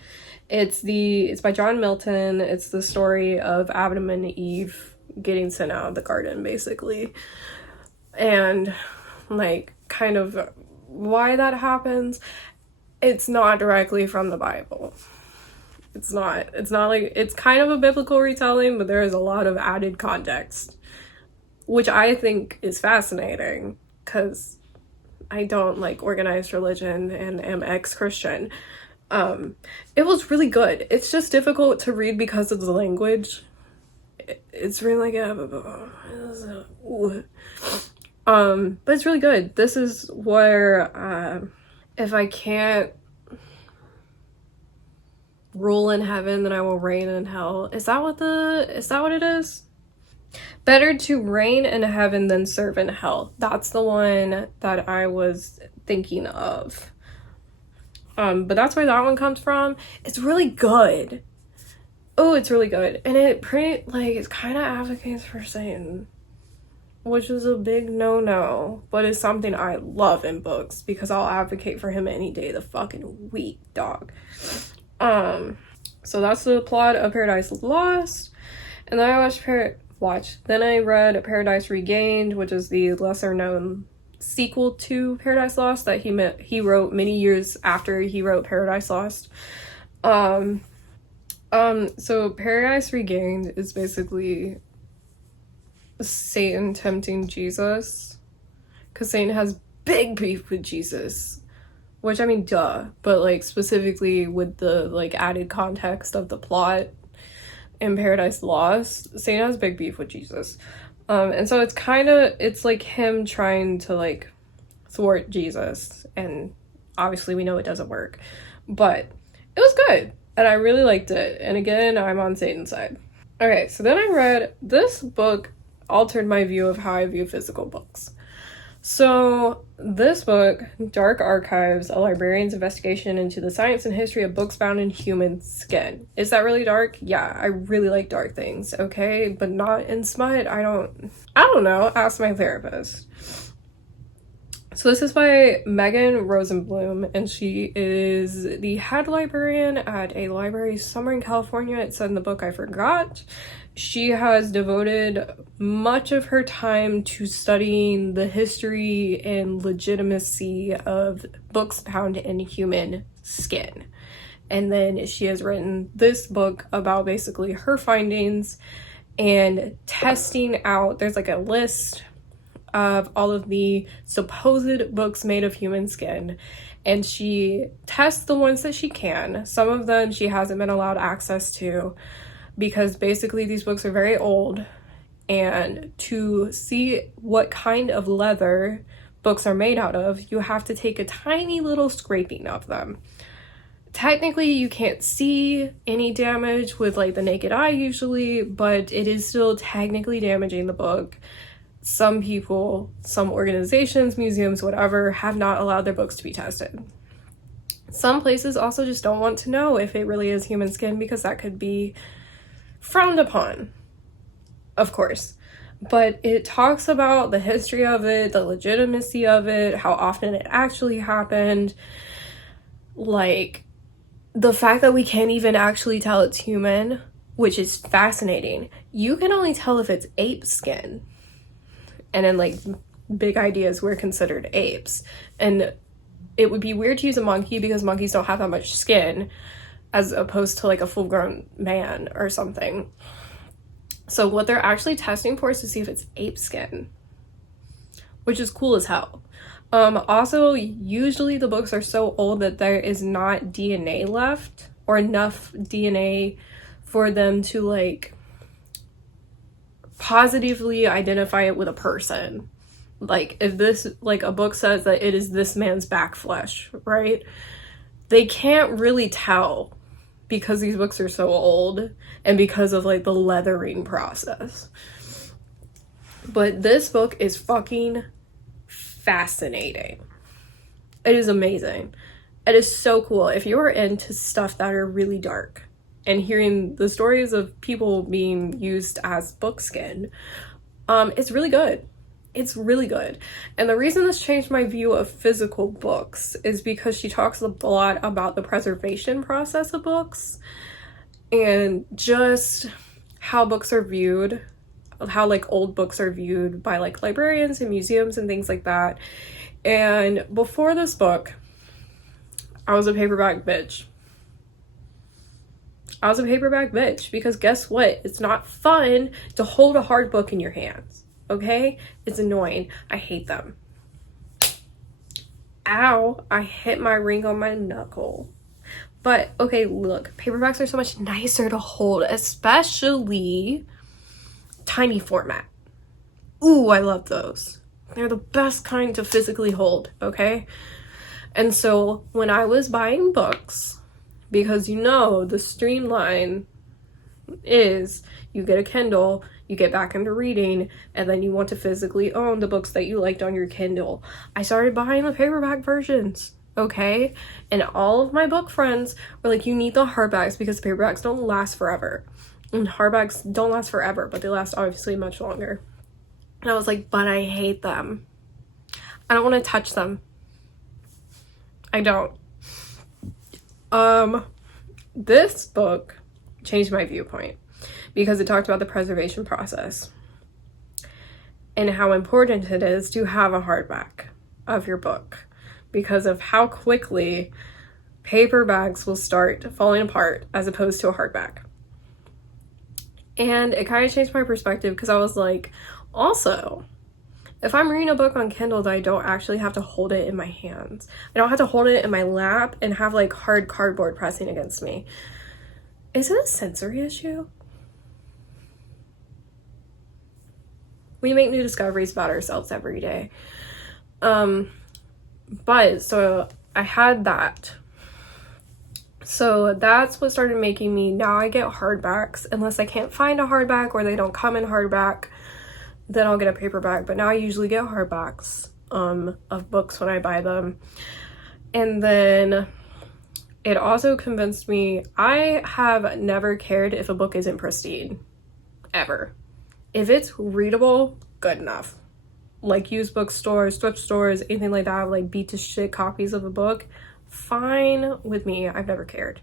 It's by John Milton. It's the story of Adam and Eve getting sent out of the garden, basically. And like kind of why that happens. It's not directly from the Bible. It's not like, it's kind of a biblical retelling, but there is a lot of added context, which I think is fascinating because I don't like organized religion and am ex-Christian. It was really good. It's just difficult to read because of the language. It's really like but it's really good. This is where if I can't rule in heaven, then I will reign in hell. Is that what it is? Better to reign in heaven than serve in hell. That's the one that I was thinking of. But that's where that one comes from. It's really good. Oh, it's really good. And it it kind of advocates for Satan, which is a big no-no, but it's something I love in books because I'll advocate for him any day of the fucking week, dog. So that's the plot of Paradise Lost. And then then I read Paradise Regained, which is the lesser known sequel to Paradise Lost that he wrote many years after he wrote Paradise Lost. So Paradise Regained is basically Satan tempting Jesus, because Satan has big beef with Jesus, which, I mean, duh, but like specifically with the like added context of the plot in Paradise Lost, Satan has big beef with Jesus. And so it's like him trying to like thwart Jesus, and obviously we know it doesn't work, but it was good and I really liked it. And again, I'm on Satan's side. Okay, so then I read this book, altered my view of how I view physical books. So this book, Dark Archives, a librarian's investigation into the science and history of books bound in human skin. Is that really dark? Yeah, I really like dark things, okay? But not in smut. I don't know. Ask my therapist. So this is by Megan Rosenblum, and she is the head librarian at a library somewhere in California. It said in the book, I forgot. She has devoted much of her time to studying the history and legitimacy of books bound in human skin. And then she has written this book about basically her findings and testing out. There's like a list of all of the supposed books made of human skin, and she tests the ones that she can. Some of them she hasn't been allowed access to because basically these books are very old, and to see what kind of leather books are made out of, you have to take a tiny little scraping of them. Technically, you can't see any damage with like the naked eye usually, but it is still technically damaging the book. Some people, some organizations, museums, whatever, have not allowed their books to be tested. Some places also just don't want to know if it really is human skin because that could be frowned upon, of course. But it talks about the history of it, the legitimacy of it, how often it actually happened, like the fact that we can't even actually tell it's human, which is fascinating. You can only tell if it's ape skin. And then like big ideas were considered apes, and it would be weird to use a monkey because monkeys don't have that much skin as opposed to like a full-grown man or something. So what they're actually testing for is to see if it's ape skin, which is cool as hell. Also, usually the books are so old that there is not DNA left, or enough DNA for them to like positively identify it with a person. Like if this, like a book says that it is this man's back flesh, right? They can't really tell because these books are so old and because of like the leathering process. But this book is fucking fascinating. It is amazing. It is so cool. If you are into stuff that are really dark and hearing the stories of people being used as book skin, it's really good. It's really good. And the reason this changed my view of physical books is because she talks a lot about the preservation process of books and just how books are viewed, how like old books are viewed by like librarians and museums and things like that. And before this book, I was a paperback bitch. I was a paperback bitch because guess what? It's not fun to hold a hard book in your hands, okay? It's annoying. I hate them. Ow, I hit my ring on my knuckle. But, okay, look, paperbacks are so much nicer to hold, especially tiny format. Ooh, I love those. They're the best kind to physically hold, okay? And so when I was buying books, because you know the streamline is you get a Kindle, you get back into reading, and then you want to physically own the books that you liked on your Kindle. I started buying the paperback versions, okay? And all of my book friends were like, you need the hardbacks because paperbacks don't last forever. And hardbacks don't last forever, but they last obviously much longer. And I was like, but I hate them. I don't want to touch them. I don't. This book changed my viewpoint because it talked about the preservation process and how important it is to have a hardback of your book because of how quickly paperbacks will start falling apart as opposed to a hardback. And it kind of changed my perspective because I was like, also, if I'm reading a book on Kindle that I don't actually have to hold it in my hands, I don't have to hold it in my lap and have like hard cardboard pressing against me. Is it a sensory issue? We make new discoveries about ourselves every day. But so I had that. So that's what started making me, now I get hardbacks. Unless I can't find a hardback or they don't come in hardback, then I'll get a paperback. But now I usually get hardbacks of books when I buy them. And then it also convinced me, I have never cared if a book isn't pristine. Ever. If it's readable, good enough. Like used bookstores, thrift stores, anything like that, like beat to shit copies of a book, fine with me. I've never cared.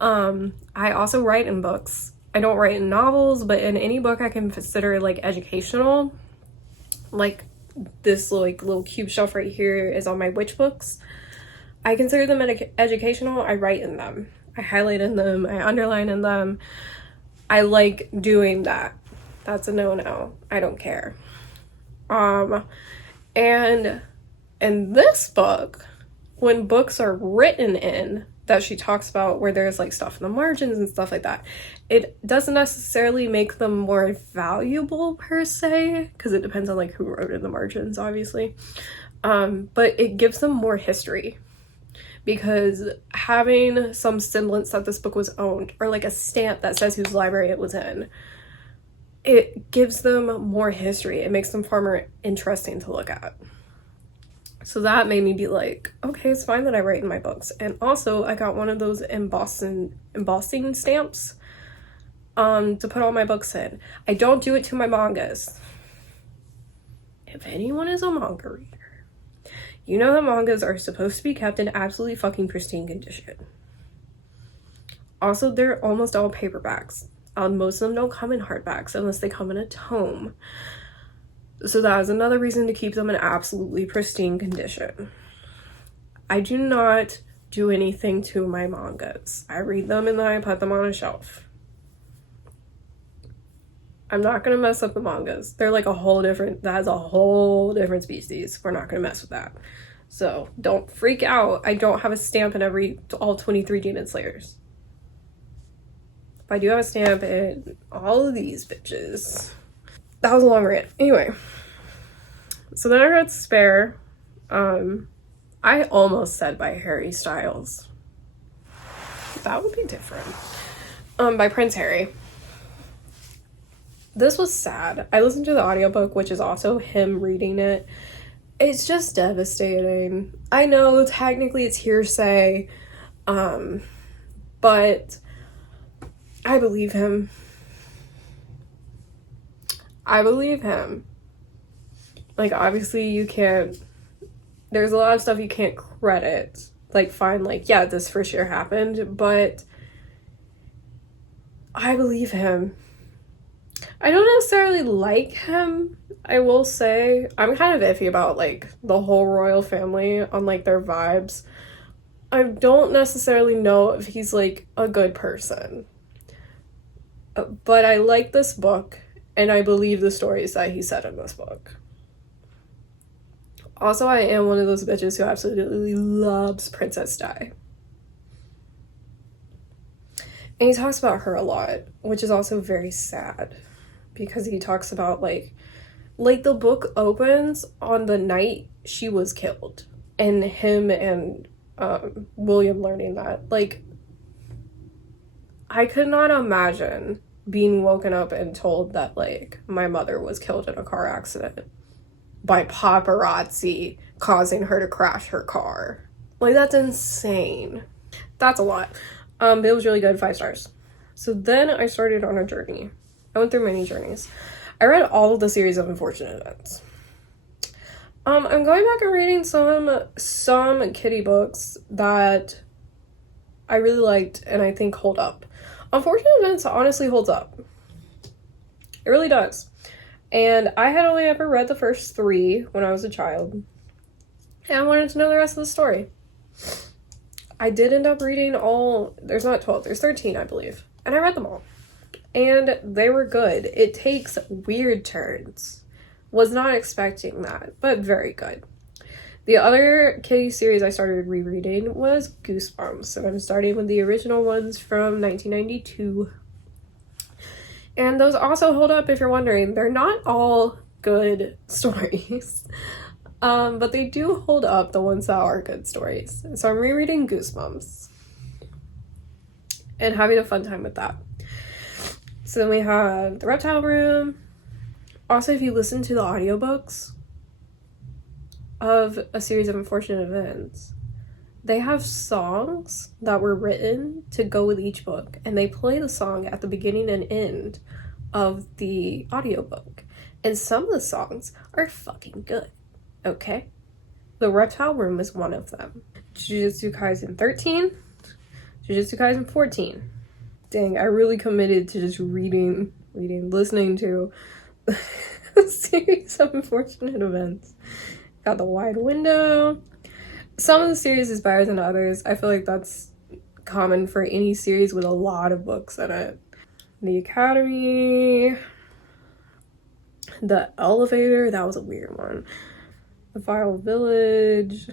I also write in books. I don't write in novels, but in any book I can consider like educational. Like this like little cube shelf right here is on my witch books. I consider them educational. I write in them. I highlight in them. I underline in them. I like doing that. That's a no-no. I don't care. And in this book, when books are written in, that she talks about where there's like stuff in the margins and stuff like that, it doesn't necessarily make them more valuable per se, because it depends on like who wrote in the margins, obviously. But it gives them more history, because having some semblance that this book was owned, or like a stamp that says whose library it was in, it gives them more history. It makes them far more interesting to look at. So that made me be like, okay, it's fine that I write in my books. And also I got one of those embossing stamps to put all my books in. I don't do it to my mangas. If anyone is a manga reader, you know that mangas are supposed to be kept in absolutely fucking pristine condition. Also, they're almost all paperbacks. Most of them don't come in hardbacks unless they come in a tome. So that is another reason to keep them in absolutely pristine condition. I do not do anything to my mangas. I read them and then I put them on a shelf. I'm not going to mess up the mangas. They're like that's a whole different species. We're not going to mess with that. So don't freak out. I don't have a stamp in all 23 Demon Slayers. But I do have a stamp in all of these bitches. That was a long rant. Anyway, so then I read Spare. I almost said by Harry Styles. That would be different. By Prince Harry. This was sad. I listened to the audiobook, which is also him reading it. It's just devastating. I know technically it's hearsay, but I believe him. I believe him. Like, obviously you can't, there's a lot of stuff you can't credit. Like, fine, like, yeah, this for sure happened, but I believe him. I don't necessarily like him, I will say. I'm kind of iffy about, like, the whole royal family on, like, their vibes. I don't necessarily know if he's, like, a good person. But I like this book. And I believe the stories that he said in this book. Also, I am one of those bitches who absolutely loves Princess Di. And he talks about her a lot, which is also very sad. Because he talks about, like the book opens on the night she was killed. And him and William learning that. Like, I could not imagine being woken up and told that, like, my mother was killed in a car accident by paparazzi causing her to crash her car. Like, that's insane. That's a lot. But it was really good, 5 stars. So then I started on a journey. I went through many journeys. I read all of the series of Unfortunate Events. I'm going back and reading some kitty books that I really liked and I think hold up. Unfortunate Events honestly holds up. It really does. And I had only ever read the first 3 when I was a child. And I wanted to know the rest of the story. I did end up reading all, there's not 12, there's 13, I believe. And I read them all. And they were good. It takes weird turns. Was not expecting that, but very good. The other kitty series I started rereading was Goosebumps. And I'm starting with the original ones from 1992. And those also hold up if you're wondering. They're not all good stories. But they do hold up, the ones that are good stories. So I'm rereading Goosebumps. And having a fun time with that. So then we have The Reptile Room. Also, if you listen to the audiobooks of A Series of Unfortunate Events, they have songs that were written to go with each book. And they play the song at the beginning and end of the audiobook. And some of the songs are fucking good. Okay? The Reptile Room is one of them. Jujutsu Kaisen 13. Jujutsu Kaisen 14. Dang, I really committed to just listening to a series of Unfortunate Events. Got The Wide Window. Some of the series is better than others. I feel like that's common for any series with a lot of books in it. The Academy. The Elevator, that was a weird one. The Vile Village.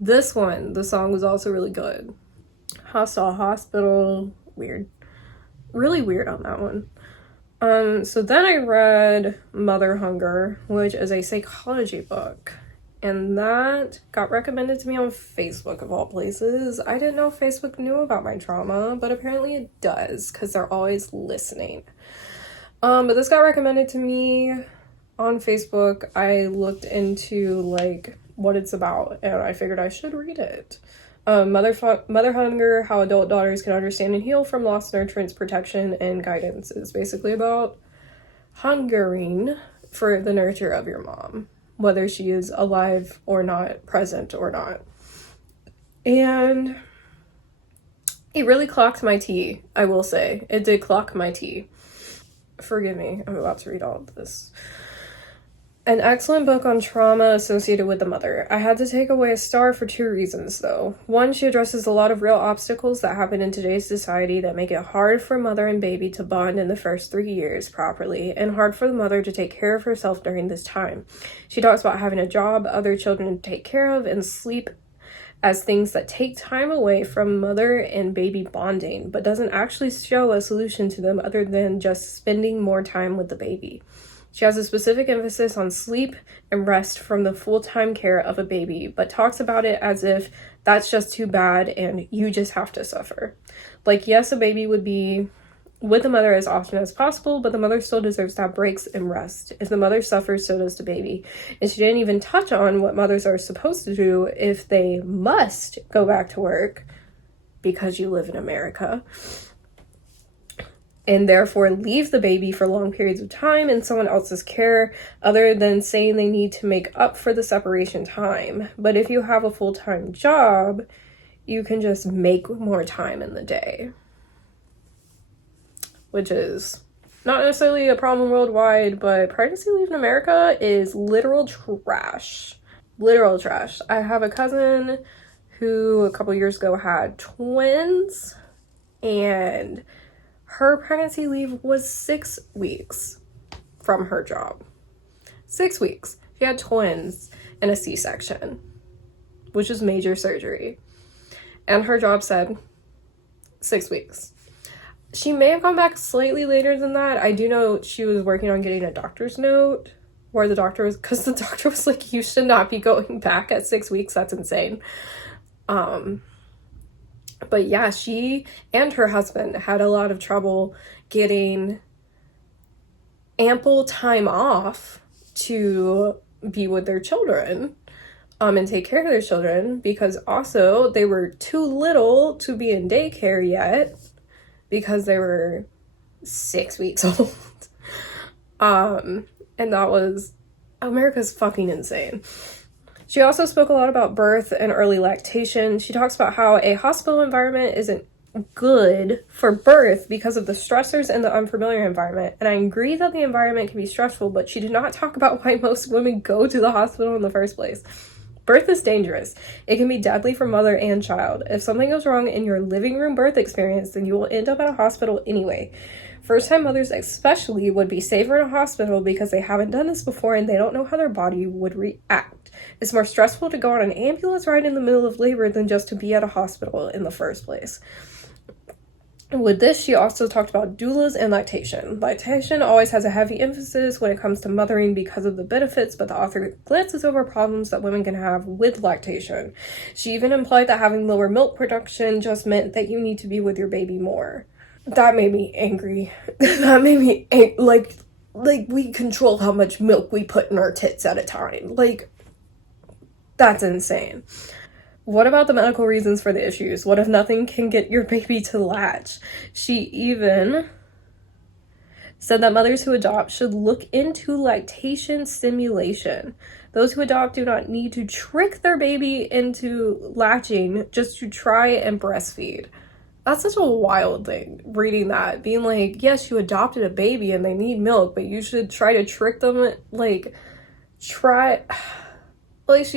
This one, the song was also really good. Hostile Hospital, weird. Really weird on that one. So then I read Mother Hunger, which is a psychology book. And that got recommended to me on Facebook of all places. I didn't know Facebook knew about my trauma, but apparently it does, because they're always listening. But this got recommended to me on Facebook. I looked into, like, what it's about, and I figured I should read it. Mother Hunger, How Adult Daughters Can Understand and Heal from Lost Nurturance, Protection, and Guidance. Is basically about hungering for the nurture of your mom, whether she is alive or not, present or not. And it really clocked my tea, I will say. It did clock my tea. Forgive me, I'm about to read all of this. An excellent book on trauma associated with the mother. I had to take away a star for 2 reasons, though. One, she addresses a lot of real obstacles that happen in today's society that make it hard for mother and baby to bond in the first 3 years properly, and hard for the mother to take care of herself during this time. She talks about having a job, other children to take care of, and sleep as things that take time away from mother and baby bonding, but doesn't actually show a solution to them other than just spending more time with the baby. She has a specific emphasis on sleep and rest from the full-time care of a baby, but talks about it as if that's just too bad and you just have to suffer. Like, yes, a baby would be with the mother as often as possible, but the mother still deserves to have breaks and rest. If the mother suffers, so does the baby. And she didn't even touch on what mothers are supposed to do if they must go back to work because you live in America, and therefore leave the baby for long periods of time in someone else's care, other than saying they need to make up for the separation time. But if you have a full-time job, you can just make more time in the day. Which is not necessarily a problem worldwide, but pregnancy leave in America is literal trash. Literal trash. I have a cousin who a couple years ago had twins, and her pregnancy leave was 6 weeks from her job. 6 weeks. She had twins and a C-section, which is major surgery. And her job said 6 weeks. She may have gone back slightly later than that. I do know she was working on getting a doctor's note where the doctor was, because the doctor was like, you should not be going back at 6 weeks. That's insane. But yeah, she and her husband had a lot of trouble getting ample time off to be with their children. and take care of their children, because also they were too little to be in daycare yet because they were 6 weeks old. And that was, America's fucking insane. She also spoke a lot about birth and early lactation. She talks about how a hospital environment isn't good for birth because of the stressors in the unfamiliar environment. And I agree that the environment can be stressful, but she did not talk about why most women go to the hospital in the first place. Birth is dangerous. It can be deadly for mother and child. If something goes wrong in your living room birth experience, then you will end up at a hospital anyway. First-time mothers especially would be safer in a hospital because they haven't done this before and they don't know how their body would react. It's more stressful to go on an ambulance ride in the middle of labor than just to be at a hospital in the first place. With this, she also talked about doulas and lactation. Lactation always has a heavy emphasis when it comes to mothering because of the benefits, but the author glances over problems that women can have with lactation. She even implied that having lower milk production just meant that you need to be with your baby more. That made me angry. That made me like we control how much milk we put in our tits at a time. Like, that's insane. What about the medical reasons for the issues? What if nothing can get your baby to latch? She even said that mothers who adopt should look into lactation stimulation. Those who adopt do not need to trick their baby into latching just to try and breastfeed. That's such a wild thing, reading that. Being like, yes, you adopted a baby and they need milk, but you should try to trick them, like, she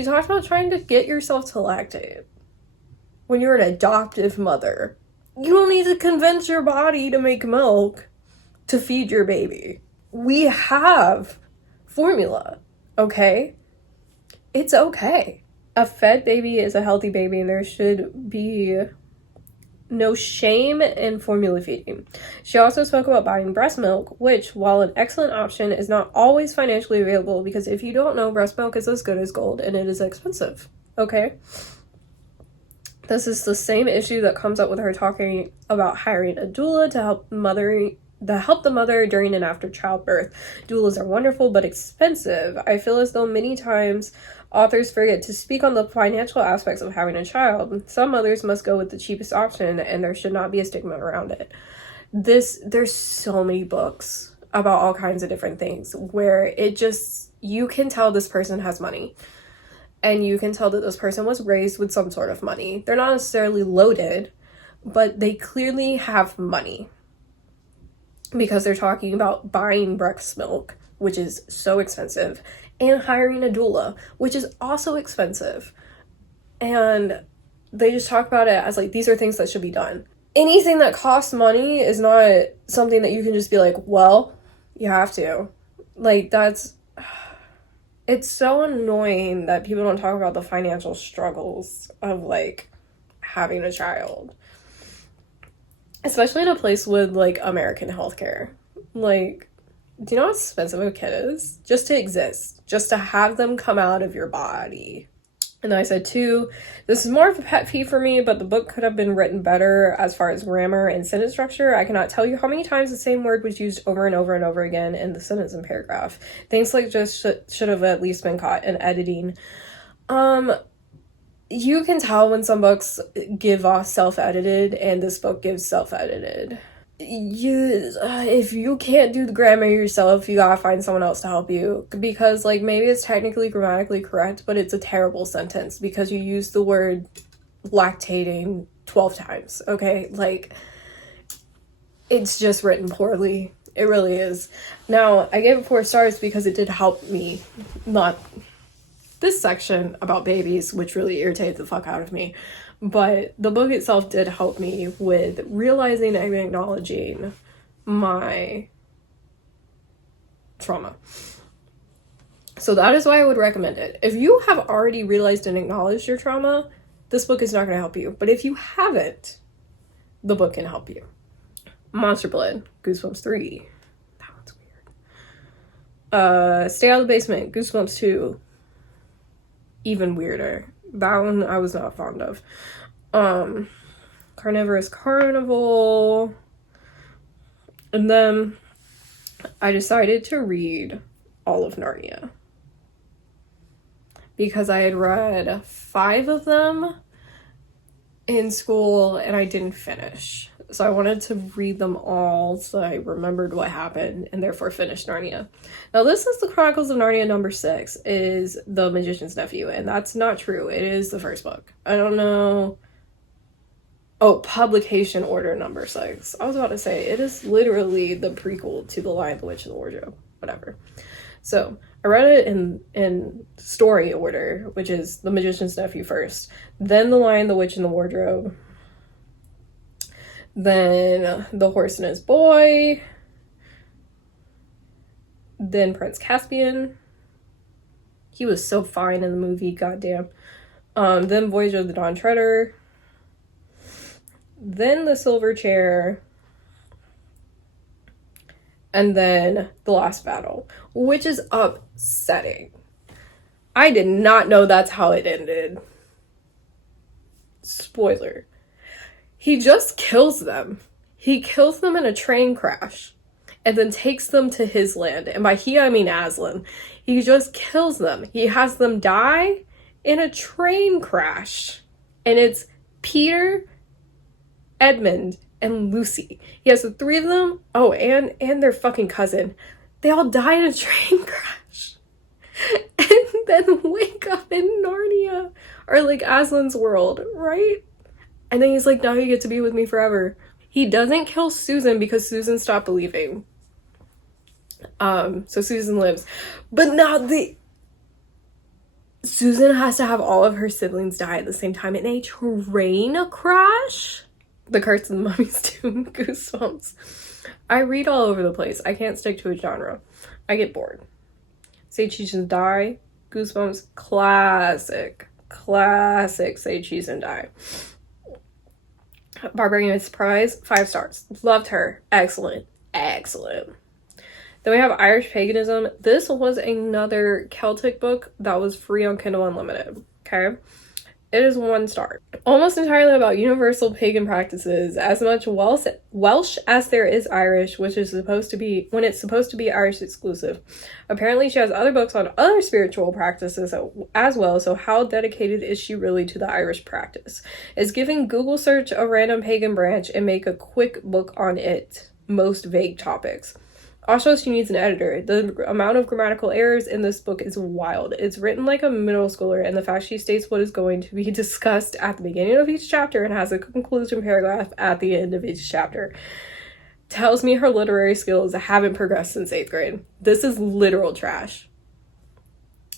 talked about trying to get yourself to lactate when you're an adoptive mother. You don't need to convince your body to make milk to feed your baby. We have formula, okay? It's okay. A fed baby is a healthy baby, and there should be no shame in formula feeding. She also spoke about buying breast milk, which, while an excellent option, is not always financially available because if you don't know, breast milk is as good as gold and it is expensive, okay? This is the same issue that comes up with her talking about hiring a doula to help the mother during and after childbirth. Doulas are wonderful but expensive. I feel as though many times authors forget to speak on the financial aspects of having a child. Some mothers must go with the cheapest option, and there should not be a stigma around it. There's so many books about all kinds of different things where you can tell this person has money. And you can tell that this person was raised with some sort of money. They're not necessarily loaded, but they clearly have money. Because they're talking about buying breast milk, which is so expensive, and hiring a doula, which is also expensive. And they just talk about it as like, these are things that should be done. Anything that costs money is not something that you can just be like, well, you have to. Like, it's so annoying that people don't talk about the financial struggles of, like, having a child. Especially in a place with, like, American healthcare. Like, do you know how expensive a kid is? Just to exist. Just to have them come out of your body. And then I said, too, this is more of a pet peeve for me, but the book could have been written better as far as grammar and sentence structure. I cannot tell you how many times the same word was used over and over and over again in the sentence and paragraph. Things like just should have at least been caught in editing. You can tell when some books give off self-edited, and this book gives self-edited. If you can't do the grammar yourself, you gotta find someone else to help you, because like maybe it's technically grammatically correct, but it's a terrible sentence because you use the word lactating 12 times, okay? Like, it's just written poorly. It really is. Now, I gave it 4 stars because it did help me, not this section about babies, which really irritated the fuck out of me. But the book itself did help me with realizing and acknowledging my trauma. So that is why I would recommend it. If you have already realized and acknowledged your trauma, this book is not going to help you. But if you haven't, the book can help you. Monster Blood, Goosebumps 3. That one's weird. Stay Out of the Basement, Goosebumps 2. Even weirder. That one I was not fond of. Carnivorous Carnival. And then I decided to read all of Narnia. because I had read 5 of them in school and I didn't finish. So I wanted to read them all so I remembered what happened and therefore finished Narnia. Now this is the Chronicles of Narnia number 6, is The Magician's Nephew, and that's not true. It is the first book. I don't know. Oh, publication order number 6. I was about to say, it is literally the prequel to The Lion, the Witch, and the Wardrobe. Whatever. So I read it in story order, which is The Magician's Nephew first, then The Lion, the Witch, and the Wardrobe, then The Horse and His Boy, then Prince Caspian. He was so fine in the movie, goddamn. Then Voyage of the Dawn Treader, then The Silver Chair, and then The Last Battle, which is upsetting. I did not know that's how it ended. Spoiler. He just kills them. He kills them in a train crash and then takes them to his land. And by he, I mean Aslan. He just kills them. He has them die in a train crash. And it's Peter, Edmund, and Lucy. He has the 3 of them. Oh, and their fucking cousin. They all die in a train crash. And then wake up in Narnia. Or like Aslan's world, right? And then he's like, now you get to be with me forever. He doesn't kill Susan because Susan stopped believing. So Susan lives. But now Susan has to have all of her siblings die at the same time in a train crash? The Curse of the Mummy's Tomb, Goosebumps. I read all over the place. I can't stick to a genre. I get bored. Say Cheese and Die, Goosebumps, classic Say Cheese and Die. Barbarian Surprise, 5 stars. Loved her. Excellent. Then we have Irish Paganism. This was another Celtic book that was free on Kindle Unlimited. Okay? It is 1 star. Almost entirely about universal pagan practices, as much Welsh as there is Irish, which is supposed to be, when it's supposed to be Irish exclusive. Apparently she has other books on other spiritual practices as well, so how dedicated is she really to the Irish practice? Is giving Google search a random pagan branch and make a quick book on it, most vague topics. Also, she needs an editor. The amount of grammatical errors in this book is wild. It's written like a middle schooler, and the fact she states what is going to be discussed at the beginning of each chapter and has a conclusion paragraph at the end of each chapter tells me her literary skills haven't progressed since 8th grade. This is literal trash.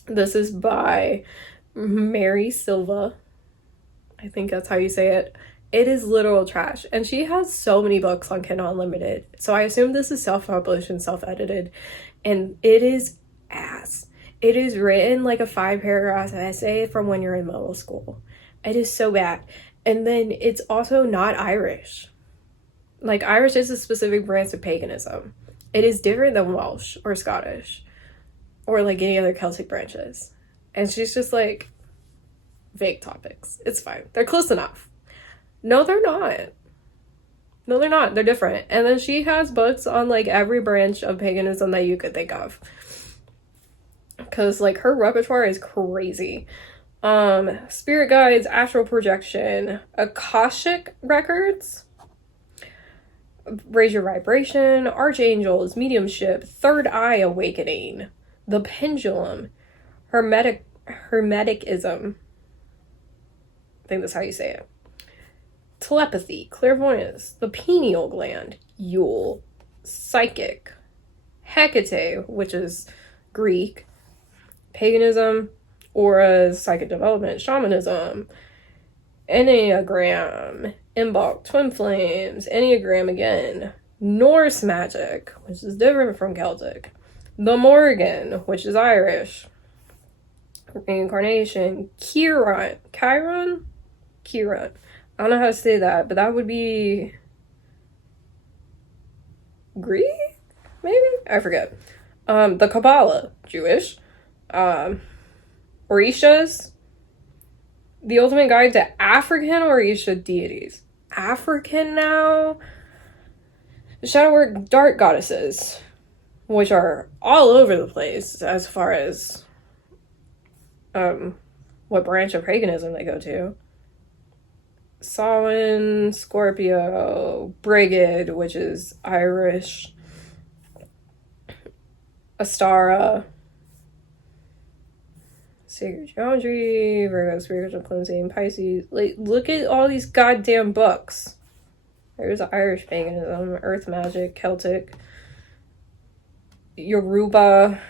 This is by Mary Silva. I think that's how you say it. It is literal trash. And she has so many books on Kindle Unlimited. So I assume this is self-published and self-edited. And it is ass. It is written like a 5-paragraph essay from when you're in middle school. It is so bad. And then it's also not Irish. Like, Irish is a specific branch of paganism. It is different than Welsh or Scottish or like any other Celtic branches. And she's just like, vague topics. It's fine. They're close enough. No, they're not. No, they're not. They're different. And then she has books on, like, every branch of paganism that you could think of. Because, like, her repertoire is crazy. Spirit guides, astral projection, Akashic records, raise your vibration, archangels, mediumship, third eye awakening, the pendulum, hermeticism. I think that's how you say it. Telepathy, clairvoyance, the pineal gland, Yule, psychic, Hecate, which is Greek, paganism, auras, psychic development, shamanism, Enneagram, Imbolc, twin flames, Enneagram again, Norse magic, which is different from Celtic, the Morrigan, which is Irish, reincarnation, Chiron. I don't know how to say that, but that would be Greek? Maybe? I forget. The Kabbalah, Jewish. Orishas. The ultimate guide to African Orisha deities. African now? Shadow work dark goddesses, which are all over the place as far as what branch of paganism they go to. Samhain, Scorpio, Brigid, which is Irish, Astara, Sacred Geometry, Virgo, Spiritual Cleansing, Pisces. Like, look at all these goddamn books. There's Irish paganism, Earth magic, Celtic, Yoruba.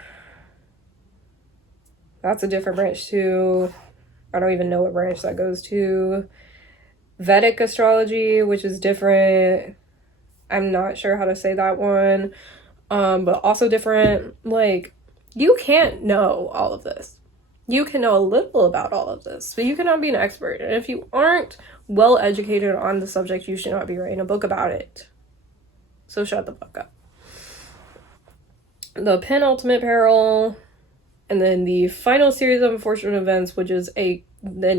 That's a different branch too. I don't even know what branch that goes to. Vedic astrology, which is different. I'm not sure how to say that one. But also different. Like, you can't know all of this. You can know a little about all of this, but you cannot be an expert. And if you aren't well educated on the subject, you should not be writing a book about it. So shut the fuck up. The penultimate peril, and then the final series of unfortunate events, which is an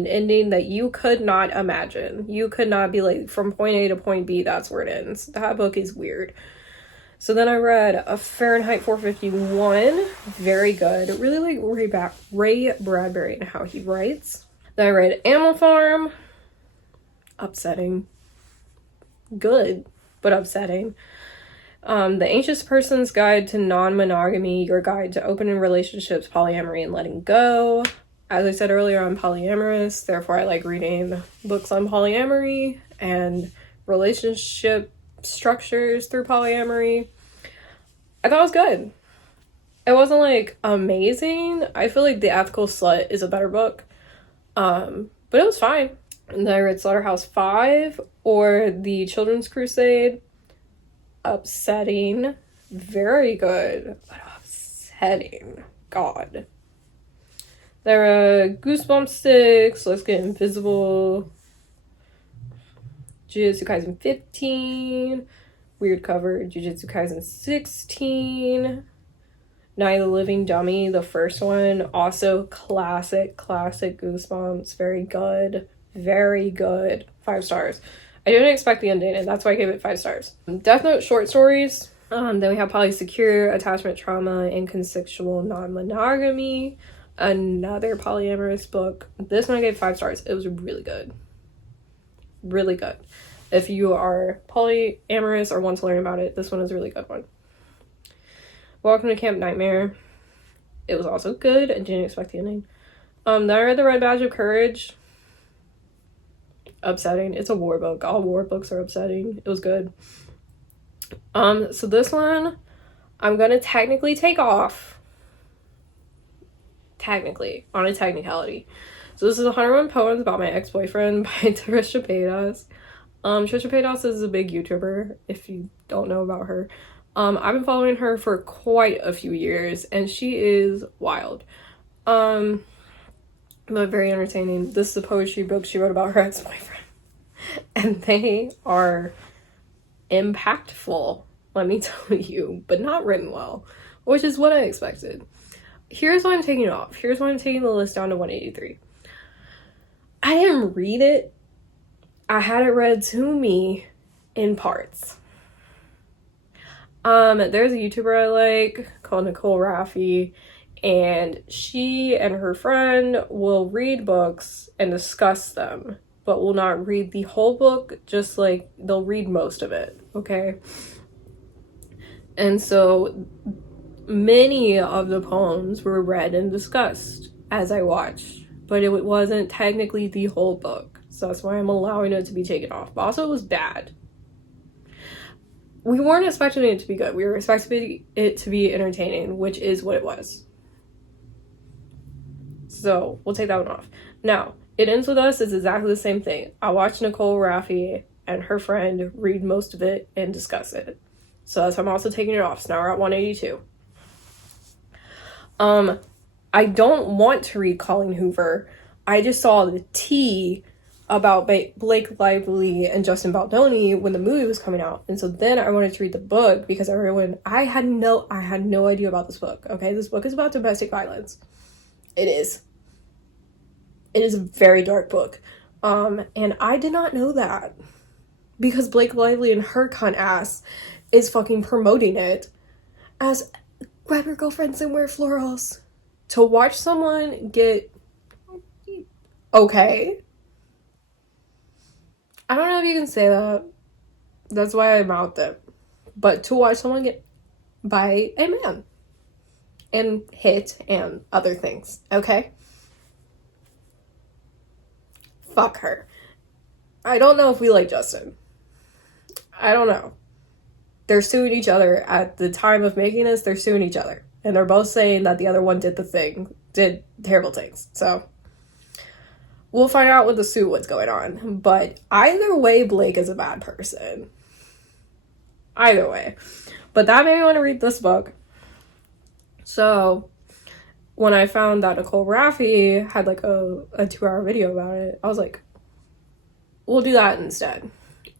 ending that you could not imagine. You could not be like, from point A to point B, that's where it ends. That book is weird. So then I read a Fahrenheit 451, very good. Really like Ray Bradbury and how he writes. Then I read Animal Farm, upsetting. Good, but upsetting. The Anxious Person's Guide to Non-Monogamy, Your Guide to Opening Relationships, Polyamory, and Letting Go. As I said earlier, I'm polyamorous, therefore I like reading books on polyamory and relationship structures through polyamory. I thought it was good. It wasn't like amazing. I feel like The Ethical Slut is a better book. But it was fine. And then I read Slaughterhouse-Five or The Children's Crusade. Upsetting. Very good. But upsetting. God. There are Goosebump Sticks, Let's Get Invisible, Jujutsu Kaisen 15, weird cover, Jujutsu Kaisen 16, Night of the Living Dummy, the first one, also classic Goosebumps, very good, 5 stars. I didn't expect the ending, and that's why I gave it 5 stars. Death Note short stories, then we have Polysecure, Attachment Trauma, and Consensual Non-Monogamy, another polyamorous book. This one I gave 5 stars. It was really good. Really good. If you are polyamorous or want to learn about it, this one is a really good one. Welcome to Camp Nightmare. It was also good. I didn't expect the ending. Then I read The Red Badge of Courage. Upsetting. It's a war book. All war books are upsetting. It was good. So this one I'm gonna technically take off. Technically, on a technicality. So this is 101 Poems About My Ex-Boyfriend by Trisha Paytas. Trisha Paytas is a big YouTuber, if you don't know about her. I've been following her for quite a few years, and she is wild. But very entertaining. This is a poetry book she wrote about her ex-boyfriend. And they are impactful, let me tell you, but not written well, which is what I expected. Here's why I'm taking it off. Here's why I'm taking the list down to 183. I didn't read it. I had it read to me in parts. There's a YouTuber I like called Nicole Raffi, and she and her friend will read books and discuss them, but will not read the whole book, just like they'll read most of it, okay? And so many of the poems were read and discussed as I watched, but it wasn't technically the whole book, so that's why I'm allowing it to be taken off. But also it was bad. We weren't expecting it to be good. We were expecting it to be entertaining, which is what it was. So we'll take that one off. Now, It Ends With Us is exactly the same thing. I watched Nicole Raffi and her friend read most of it and discuss it. So that's why I'm also taking it off. So now we're at 182. I don't want to read Colleen Hoover. I just saw the tea about Blake Lively and Justin Baldoni when the movie was coming out, and so then I wanted to read the book because I had no idea about this book. Okay, this book is about domestic violence. It is a very dark book, and I did not know that because Blake Lively and her cunt ass is fucking promoting it as grab your girlfriends and wear florals. To watch someone get Okay. I don't know if you can say that. That's why I mouthed it. But to watch someone get by a man and hit and other things, okay? Fuck her. I don't know if we like Justin. I don't know. They're suing each other at the time of making this. They're suing each other, and they're both saying that the other one did terrible things. So we'll find out with the suit what's going on. But either way, Blake is a bad person. Either way. But that made me want to read this book. So when I found that Nicole Raffi had like a 2-hour video about it, I was like, we'll do that instead.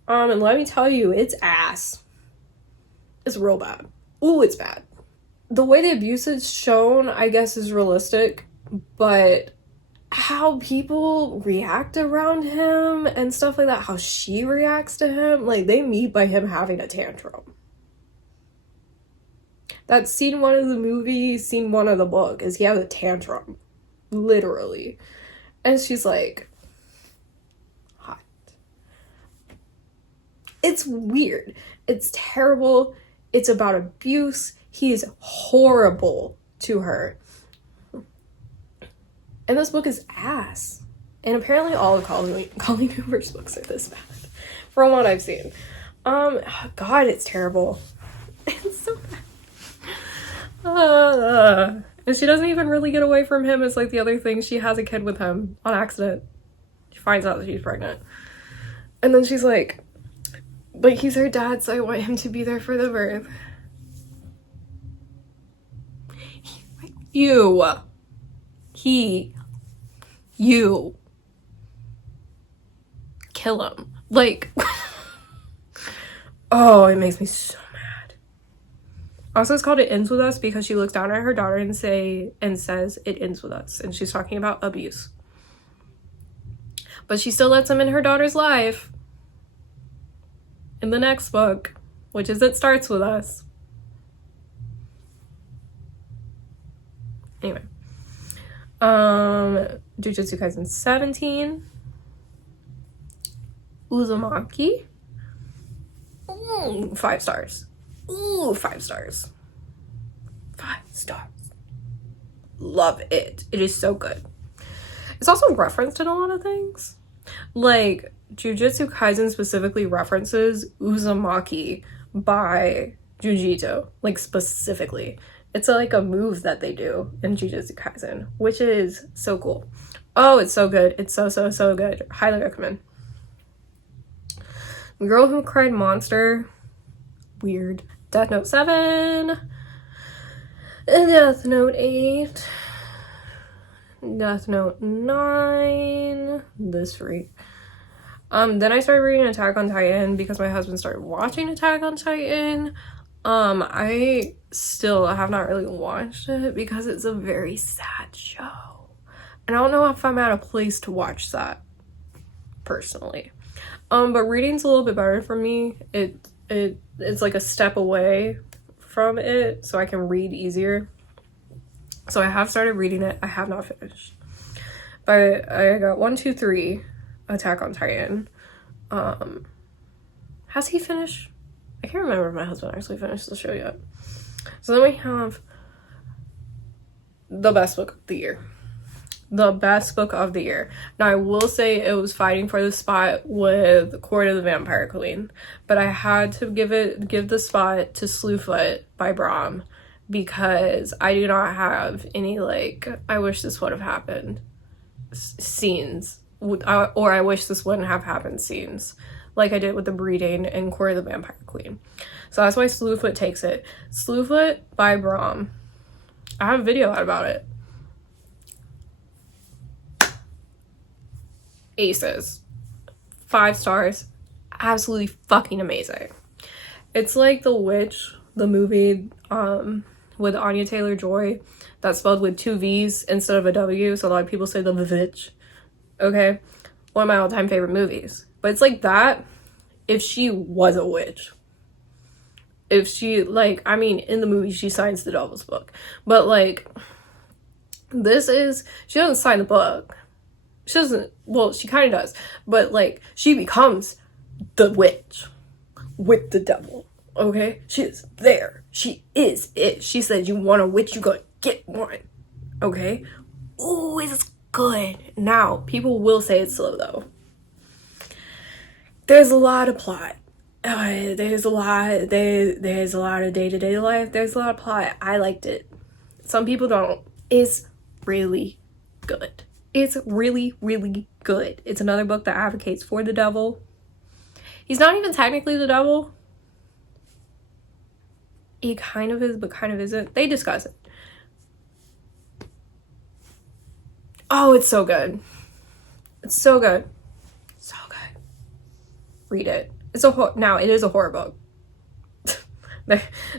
And let me tell you, it's ass. It's real bad. Ooh, it's bad. The way the abuse is shown, I guess, is realistic, but how people react around him and stuff like that, how she reacts to him, like, they meet by him having a tantrum. That's scene 1 of the movie, scene 1 of the book, is he has a tantrum. Literally. And she's like, hot. It's weird. It's terrible. It's about abuse. He is horrible to her. And this book is ass. And apparently all of Colleen Hoover's books are this bad. From what I've seen. God, it's terrible. It's so bad. And she doesn't even really get away from him. It's like the other thing. She has a kid with him on accident. She finds out that she's pregnant. And then she's like, but he's her dad, so I want him to be there for the birth. You. Kill him. Like, oh, it makes me so mad. Also, it's called It Ends With Us because she looks down at her daughter and says, it ends with us. And she's talking about abuse. But she still lets him in her daughter's life. In the next book, which is It Starts With Us. Anyway. Jujutsu Kaisen 17. Uzumaki. 5 stars. Ooh, 5 stars. 5 stars. Love it. It is so good. It's also referenced in a lot of things. Like, Jujutsu Kaisen specifically references Uzumaki by Jujutsu. Like, specifically. It's like a move that they do in Jujutsu Kaisen, which is so cool. Oh, it's so good. It's so good. Highly recommend. Girl Who Cried Monster. Weird. Death Note 7. Death Note 8. Death Note 9. This freak. Then I started reading Attack on Titan because my husband started watching Attack on Titan. I still have not really watched it because it's a very sad show. And I don't know if I'm at a place to watch that, personally. But reading's a little bit better for me. It's like a step away from it, so I can read easier. So I have started reading it. I have not finished. But I got 1, 2, 3 Attack on Titan. Has he finished? I can't remember if my husband actually finished the show yet. So then we have the best book of the year. The best book of the year. Now, I will say it was fighting for the spot with Court of the Vampire Queen, but I had to give the spot to Slewfoot by Brahm because I do not have any, like, I wish this would have happened scenes, or I wish this wouldn't have happened scenes, like I did with the breeding and Court of the Vampire Queen. So that's why Slewfoot takes it. Slewfoot by Brahm. I have a video out about it. Aces. 5 stars. Absolutely fucking amazing. It's like The Witch, the movie with Anya Taylor-Joy, that's spelled with 2 V's instead of a W, so a lot of people say The Witch. Okay? One of my all-time favorite movies. But it's like that if she was a witch. If she, like, I mean, in the movie, she signs the Devil's Book. But, like, this is, she doesn't sign the book. She doesn't, well, she kind of does, but like she becomes the witch with the devil. Okay, she is there. She is it. She said, "You want a witch? You gonna get one." Okay. Ooh, it's good. Now, people will say it's slow though. There's a lot of plot. There's a lot. There's a lot of day-to-day life. There's a lot of plot. I liked it. Some people don't. It's really good. It's really, really good. It's another book that advocates for the devil. He's not even technically the devil. He kind of is, but kind of isn't. They discuss it. Oh, it's so good. It's so good. So good. Read it. Now it is a horror book.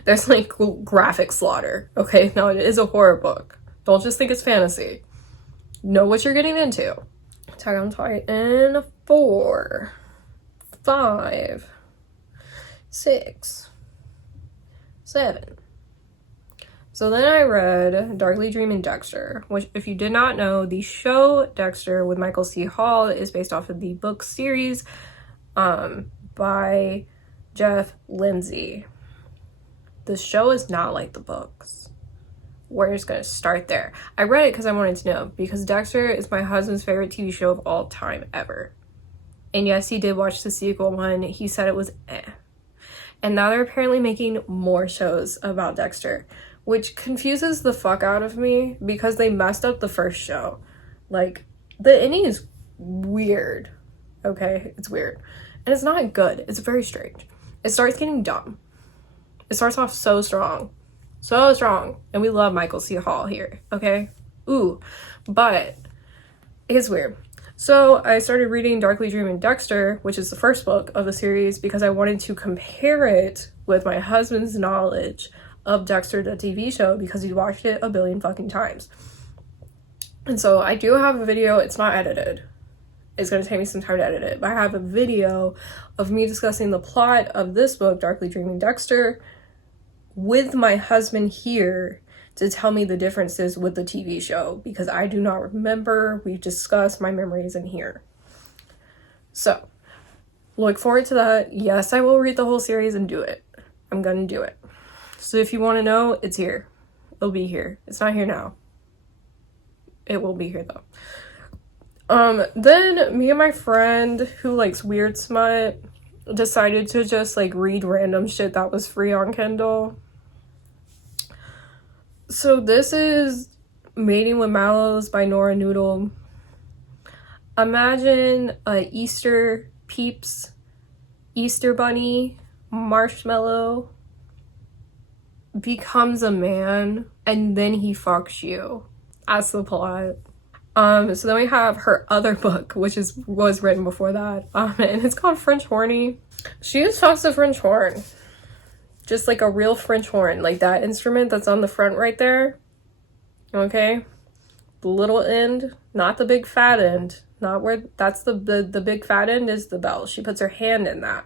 There's like graphic slaughter. Okay, now it is a horror book. Don't just think it's fantasy. Know what you're getting into. Attack on Titan 4, 5, 6, 7. So then I read Darkly Dreaming Dexter, which, if you did not know, the show Dexter with Michael C. Hall is based off of the book series by Jeff Lindsay. The show is not like the books. We're just gonna start there. I read it because I wanted to know, because Dexter is my husband's favorite TV show of all time ever. And yes, he did watch the sequel one. He said it was eh. And now they're apparently making more shows about Dexter, which confuses the fuck out of me because they messed up the first show. Like, the ending is weird. Okay, it's weird. And it's not good. It's very strange. It starts getting dumb. It starts off so strong. So strong. And we love Michael C. Hall here, okay? Ooh. But it gets weird. So I started reading Darkly Dreaming Dexter, which is the first book of the series, because I wanted to compare it with my husband's knowledge of Dexter, the TV show, because he watched it a billion fucking times. And so I do have a video. It's not edited. It's going to take me some time to edit it. But I have a video of me discussing the plot of this book, Darkly Dreaming Dexter, with my husband here to tell me the differences with the TV show, because I do not remember. We've discussed my memories in here. So, look forward to that. Yes, I will read the whole series and do it. I'm going to do it. So if you want to know, it's here. It'll be here. It's not here now. It will be here though. Then me and my friend who likes weird smut decided to just like read random shit that was free on Kindle. So this is Mating with Mallows by Nora Noodle. Imagine a Easter Peeps, Easter Bunny, Marshmallow becomes a man and then he fucks you. That's the plot. So then we have her other book, which was written before that, and it's called French Horny. She just talks the French horn. Just like a real French horn, like that instrument that's on the front right there. Okay? The little end, not the big fat end. Not where, that's the big fat end is the bell. She puts her hand in that.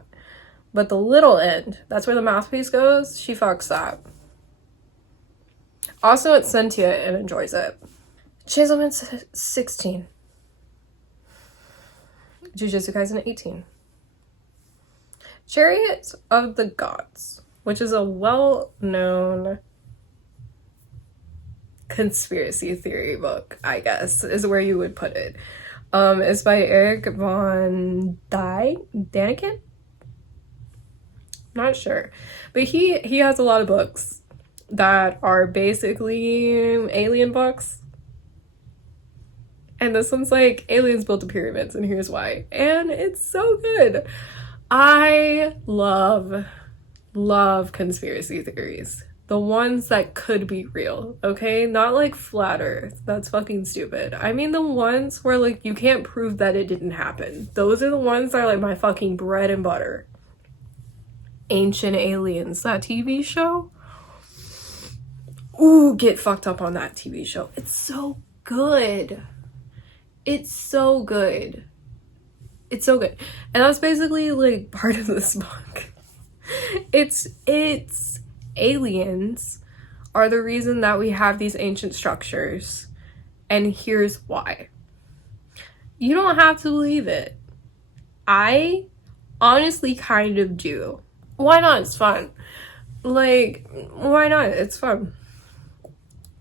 But the little end, that's where the mouthpiece goes, she fucks that. Also, it's sentient and enjoys it. Chiselman's 16. Jujutsu Kaisen 18. Chariot of the Gods, which is a well-known conspiracy theory book, I guess, is where you would put it. It's by Eric von Daniken? Not sure. But he has a lot of books that are basically alien books. And this one's like, aliens built the pyramids, and here's why. And it's so good. I love conspiracy theories. The ones that could be real, okay? Not like flat earth. That's fucking stupid. I mean the ones where like you can't prove that it didn't happen. Those are the ones that are like my fucking bread and butter. Ancient Aliens, that TV show. Ooh, get fucked up on that TV show. It's so good. It's so good. It's so good. And that's basically like part of this book. It's aliens are the reason that we have these ancient structures. And here's why. You don't have to believe it. I honestly kind of do. Why not? It's fun. Like, why not? It's fun.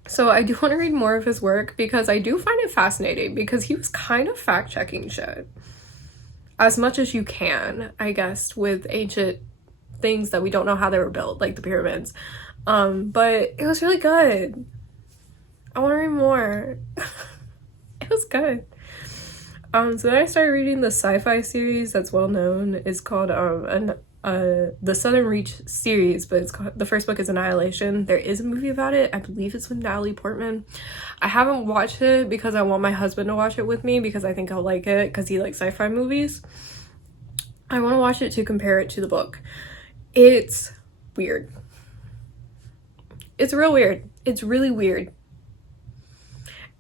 So I do want to read more of his work because I do find it fascinating because he was kind of fact-checking shit. As much as you can, I guess, with ancient things that we don't know how they were built, like the pyramids. But it was really good. I want to read more. It was good. So then I started reading the sci-fi series that's well known. It's called the Southern Reach series, but it's called, the first book is Annihilation. There is a movie about it. I believe it's with Natalie Portman. I haven't watched it because I want my husband to watch it with me because I think he'll like it because he likes sci-fi movies. I want to watch it to compare it to the book. It's weird. It's real weird. It's really weird.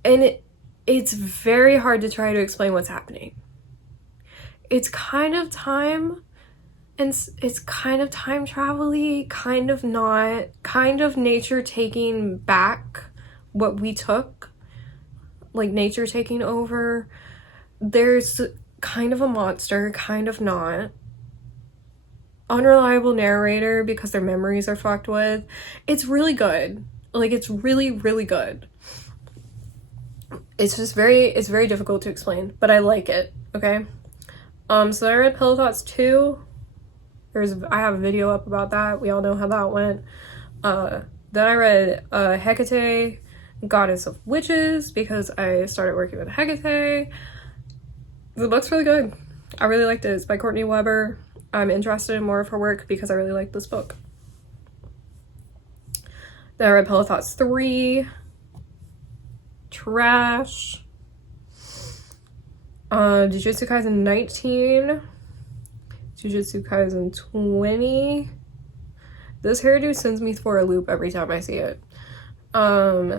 And it's very hard to try to explain what's happening. It's kind of time, and it's kind of time travel-y, kind of not, kind of nature taking back what we took, like nature taking over. There's kind of a monster, kind of not. Unreliable narrator because their memories are fucked with. It's really good. Like, it's really, really good. It's just it's very difficult to explain, but I like it, okay? So I read Pillow Thoughts 2. I have a video up about that. We all know how that went. Then I read Hecate, Goddess of Witches, because I started working with Hecate. The book's really good. I really liked it. It's by Courtney Weber. I'm interested in more of her work because I really like this book. Then I read Pillow Thoughts 3. Trash. Jujutsu Kaisen 19. Jujutsu Kaisen 20. This hairdo sends me for a loop every time I see it. Death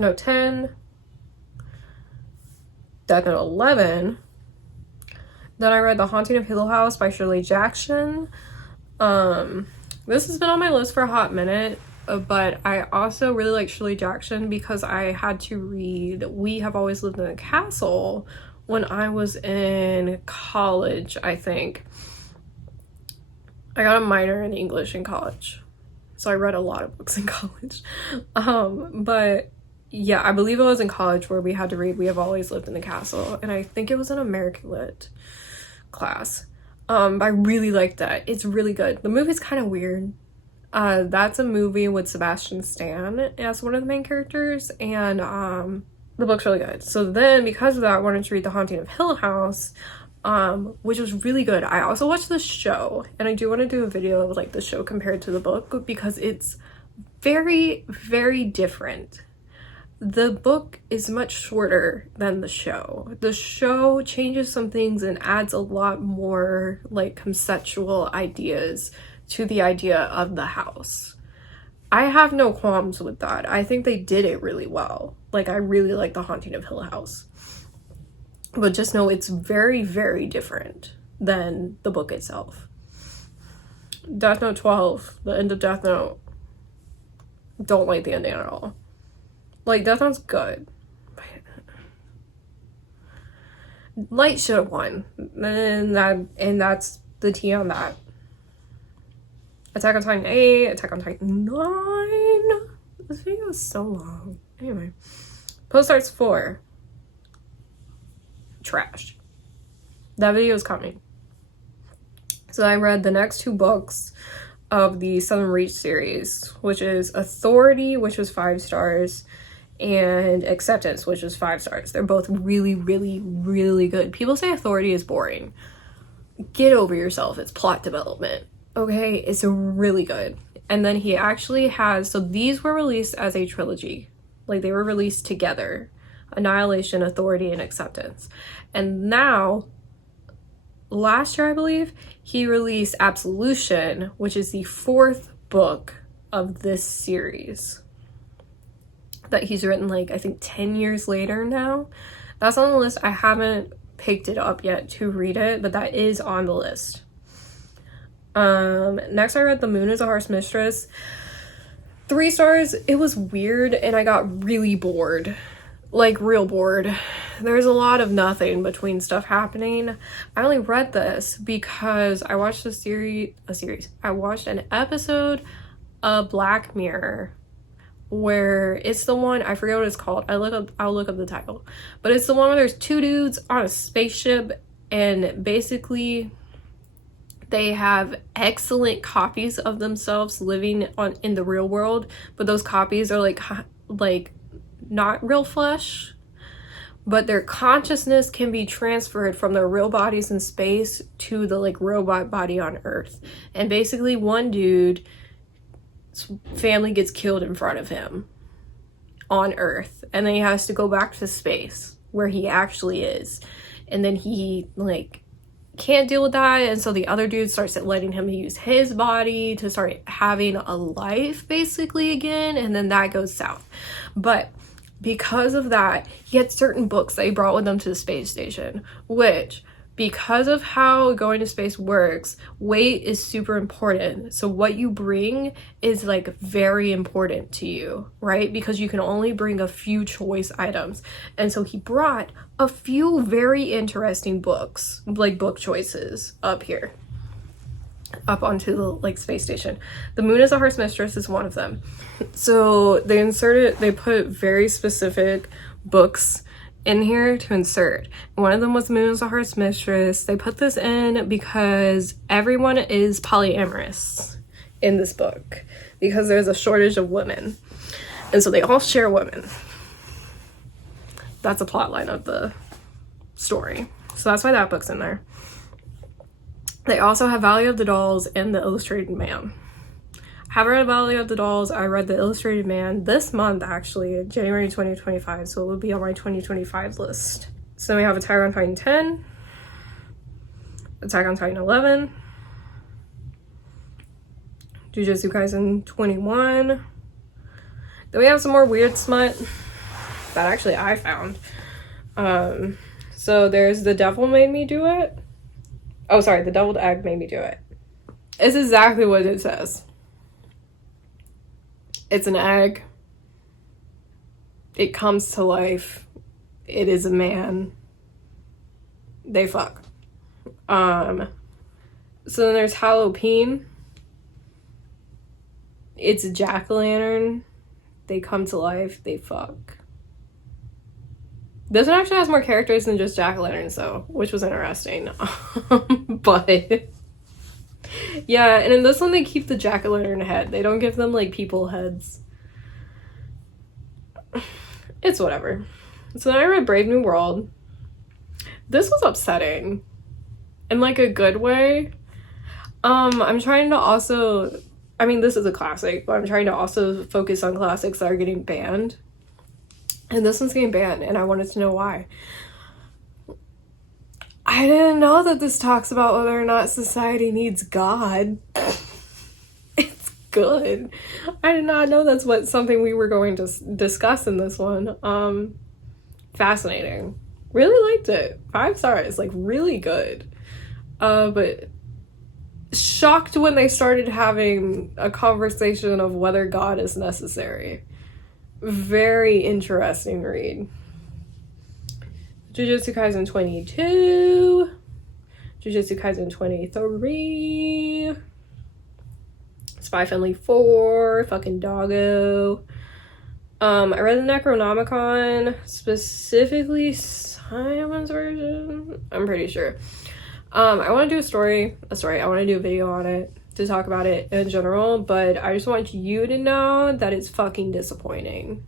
Note 10. Death Note 11. Then I read The Haunting of Hill House by Shirley Jackson. This has been on my list for a hot minute, but I also really like Shirley Jackson because I had to read We Have Always Lived in a Castle when I was in college, I think. I got a minor in English in college, so I read a lot of books in college. But yeah, I believe it was in college where we had to read We Have Always Lived in the Castle, and I think it was an American Lit class. I really liked that. It's really good. The movie's kind of weird. That's a movie with Sebastian Stan as one of the main characters, and the book's really good. So then, because of that, I wanted to read The Haunting of Hill House, which was really good. I also watched the show, and I do want to do a video of like the show compared to the book because it's very, very different. The book is much shorter than the show. The show changes some things and adds a lot more like conceptual ideas to the idea of the house. I have no qualms with that. I think they did it really well. Like, I really like The Haunting of Hill House. But just know it's very, very different than the book itself. Death Note 12, the end of Death Note. Don't like the ending at all. Like, Death Note's good. Light should have won. And that's the tea on that. Attack on Titan 8, Attack on Titan 9. This video is so long. Anyway. Post Arts 4. Trash. That video is coming. So I read the next 2 books of the Southern Reach series, which is Authority, which was 5 stars, and Acceptance, which is 5 stars. They're both really, really, really good. People say Authority is boring. Get over yourself. It's plot development. Okay, it's really good. And then he actually has, so these were released as a trilogy. Like, they were released together. Annihilation, Authority, and Acceptance. And now, last year, I believe, he released Absolution, which is the 4th book of this series that he's written, like, I think 10 years later now. That's on the list. I haven't picked it up yet to read it, but that is on the list. Next I read The Moon is a Harsh Mistress. 3 stars. It was weird and I got really bored. like real bored. There's a lot of nothing between stuff happening. I only read this because I watched I watched an episode of Black Mirror where it's the one, I forget what it's called. I'll look up the title. But it's the one where there's two dudes on a spaceship, and basically they have excellent copies of themselves living in the real world, but those copies are like not real flesh, but their consciousness can be transferred from their real bodies in space to the like robot body on Earth. And basically one dude's family gets killed in front of him on Earth, and then he has to go back to space where he actually is, and then he like can't deal with that, and so the other dude starts letting him use his body to start having a life basically again, and then that goes south. But because of that, he had certain books that he brought with him to the space station, which, because of how going to space works, weight is super important. So what you bring is like very important to you, right? Because you can only bring a few choice items. And so he brought a few very interesting books, like book choices up here, up onto the like space station. The Moon is a Heart's Mistress is one of them. So they put very specific books in here to insert. One of them was Moon is a Heart's Mistress. They put this in because everyone is polyamorous in this book because there's a shortage of women, and so they all share women. That's a plot line of the story, so that's why that book's in there. They also have Valley of the Dolls and the Illustrated Man. I haven't read Valley of the Dolls. I read the Illustrated Man this month, actually, January 2025, so it will be on my 2025 list. So we have Attack on Titan 10, Attack on Titan 11, Jujutsu Kaisen 21. Then we have some more weird smut that actually I found. So there's The Devil Made Me Do It. Oh, sorry, The Deviled Egg Made Me Do It. It's exactly what it says. It's an egg. It comes to life. It is a man. They fuck. So then there's Halloween. It's a jack-o'-lantern. They come to life. They fuck. This one actually has more characters than just jack-o'-lanterns though, which was interesting. But yeah, and in this one they keep the jack-o'-lantern head. They don't give them like people heads. It's whatever. So then I read Brave New World. This was upsetting in like a good way. I'm trying to also, I mean, this is a classic, but I'm trying to also focus on classics that are getting banned. And this one's getting banned, and I wanted to know why. I didn't know that this talks about whether or not society needs God. It's good. I did not know that's something we were going to discuss in this one. Fascinating. Really liked it. 5 stars, like really good. But shocked when they started having a conversation of whether God is necessary. Very interesting read. Jujutsu Kaisen 22, Jujutsu Kaisen 23, Spy Family 4, fucking doggo. I read the Necronomicon, specifically Simon's version, I'm pretty sure. I want to do a story, I want to do a video on it to talk about it in general, but I just want you to know that it's fucking disappointing.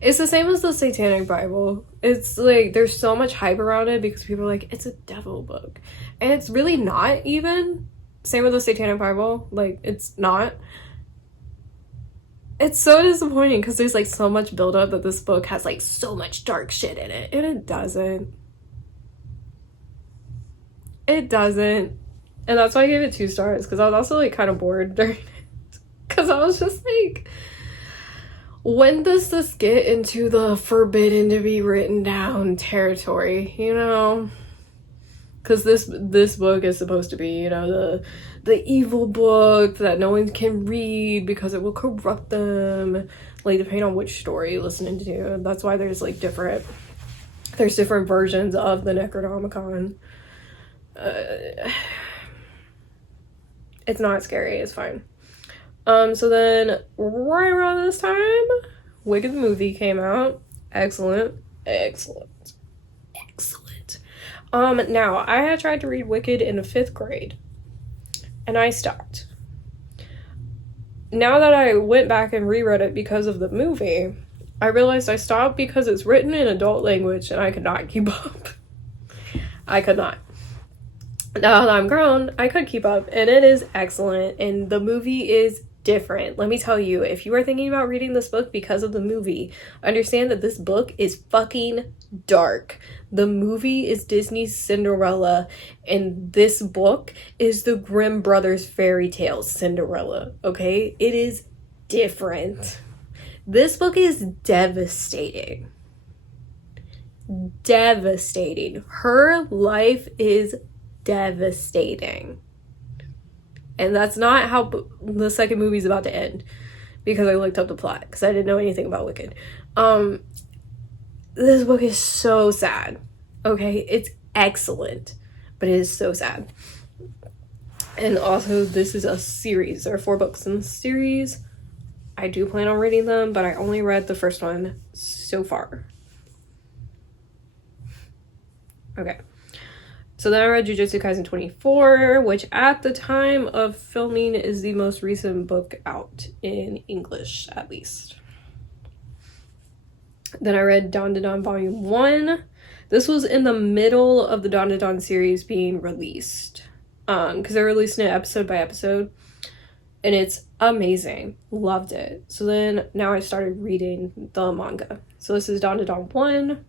It's the same as the Satanic Bible. It's like there's so much hype around it because people are like, it's a devil book, and it's really not even. Same with the Satanic Bible, like it's not. It's so disappointing because there's like so much buildup that this book has like so much dark shit in it, and it doesn't. It doesn't. And that's why I gave it 2 stars, because I was also like kind of bored during it. Because I was just like, when does this get into the forbidden to be written down territory, you know? because this book is supposed to be, you know, the evil book that no one can read because it will corrupt them, like depending on which story you're listening to. That's why there's like different versions of the Necronomicon. It's not scary, it's fine. So then right around this time, Wicked the movie came out. Excellent. Now I had tried to read Wicked in the 5th grade and I stopped. Now that I went back and reread it because of the movie, I realized I stopped because it's written in adult language and I could not keep up. I could not. Now that I'm grown, I could keep up, and it is excellent, and the movie is different. Let me tell you, if you are thinking about reading this book because of the movie, understand that this book is fucking dark. The movie is Disney's Cinderella, and this book is the Grimm Brothers fairy tale Cinderella, okay? It is different. This book is devastating. Devastating. Her life is devastating. And that's not how the second movie is about to end, because I looked up the plot because I didn't know anything about Wicked. This book is so sad. Okay, it's excellent, but it is so sad. And also, this is a series. There are 4 books in the series. I do plan on reading them, but I only read the first one so far. Okay. So then I read Jujutsu Kaisen 24, which at the time of filming is the most recent book out in English, at least. Then I read Dandadan Volume 1. This was in the middle of the Dandadan series being released. Because they're releasing it episode by episode. And it's amazing. Loved it. So then now I started reading the manga. So this is Dandadan 1.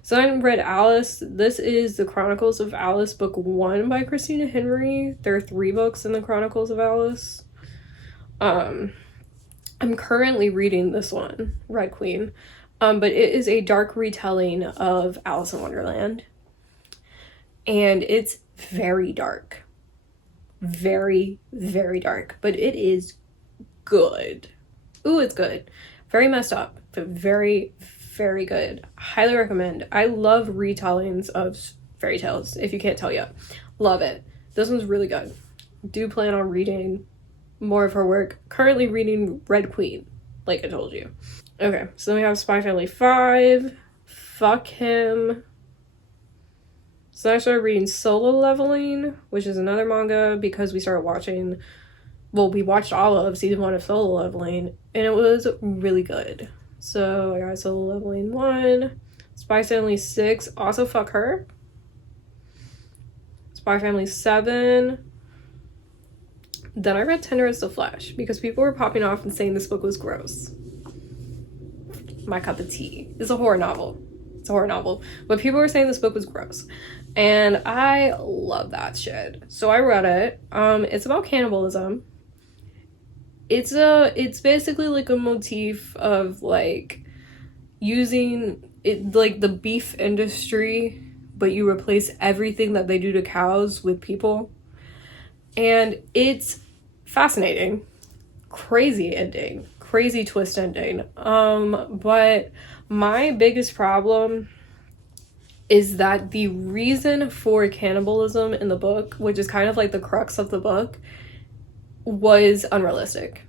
So I read Alice. This is the Chronicles of Alice, book 1 by Christina Henry. There are 3 books in the Chronicles of Alice. I'm currently reading this one, Red Queen. But it is a dark retelling of Alice in Wonderland. And it's very dark. Very, very dark. But it is good. Ooh, it's good. Very messed up, but very, very good. Highly recommend. I love retellings of fairy tales, if you can't tell yet. Love it. This one's really good. Do plan on reading more of her work. Currently reading Red Queen, like I told you. Okay, so then we have Spy Family 5. Fuck him. So I started reading Solo Leveling, which is another manga, because we started watching, well, we watched all of season 1 of Solo Leveling, and it was really good. So I got Solo Leveling 1. Spy Family 6, also fuck her. Spy Family 7. Then I read Tender as the Flesh, because people were popping off and saying this book was gross. My cup of tea. It's a horror novel. It's a horror novel. But people were saying this book was gross. And I love that shit. So I read it. It's about cannibalism. It's basically like a motif of like using it, like the beef industry, but you replace everything that they do to cows with people. And it's fascinating. Crazy ending. Crazy twist ending. But my biggest problem is that the reason for cannibalism in the book, which is kind of like the crux of the book, was unrealistic.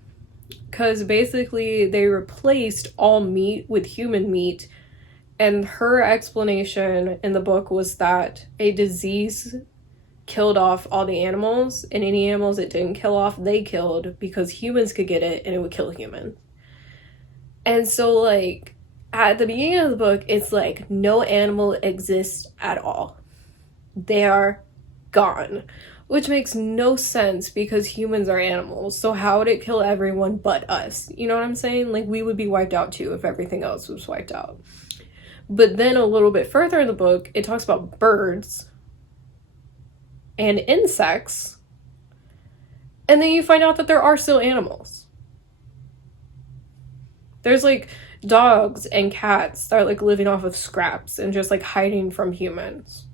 Because basically they replaced all meat with human meat, and her explanation in the book was that a disease killed off all the animals, and any animals it didn't kill off, they killed, because humans could get it and it would kill humans. And so like at the beginning of the book, it's like no animal exists at all. They are gone. Which makes no sense because humans are animals. So how would it kill everyone but us? You know what I'm saying? Like, we would be wiped out too if everything else was wiped out. But then a little bit further in the book, it talks about birds and insects. And then you find out that there are still animals. There's like dogs and cats that are like living off of scraps and just like hiding from humans.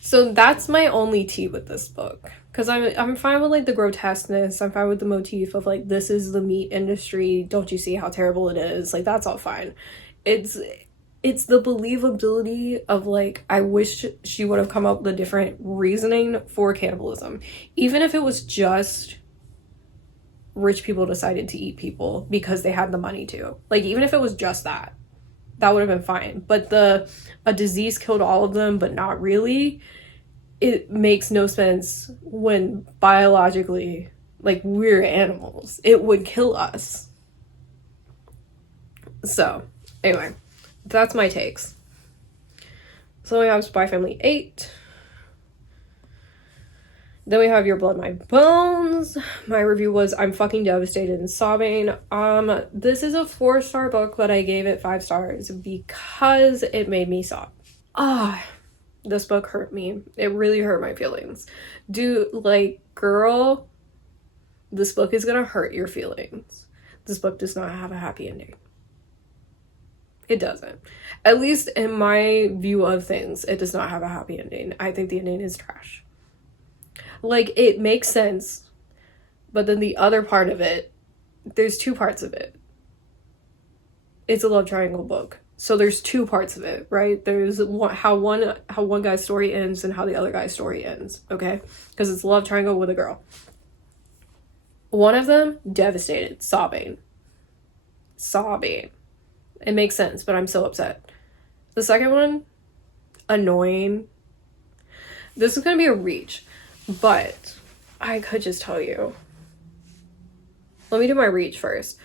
So that's my only tea with this book. Because I'm fine with, like, the grotesqueness. I'm fine with the motif of, like, this is the meat industry. Don't you see how terrible it is? Like, that's all fine. It's the believability of, like, I wish she would have come up with a different reasoning for cannibalism. Even if it was just rich people decided to eat people because they had the money to. Like, even if it was just that would have been fine. But a disease killed all of them, but not really, it makes no sense when biologically, like, we're animals. It would kill us. So, anyway, that's my takes. So we have Spy Family 8. Then we have Your Blood, My Bones. My review was I'm fucking devastated and sobbing. This is a 4-star book, but I gave it 5 stars because it made me sob. This book hurt me. It really hurt my feelings. Dude, like, girl, this book is gonna hurt your feelings. This book does not have a happy ending. It doesn't. At least in my view of things, it does not have a happy ending. I think the ending is trash. Like, it makes sense, but then the other part of it, there's 2 parts of it. It's a love triangle book. So there's 2 parts of it, right? There's how one guy's story ends and how the other guy's story ends, okay? Because it's a love triangle with a girl. One of them, devastated, sobbing. It makes sense, but I'm so upset. The second one, annoying. This is going to be a reach, but I could just tell you. Let me do my reach first.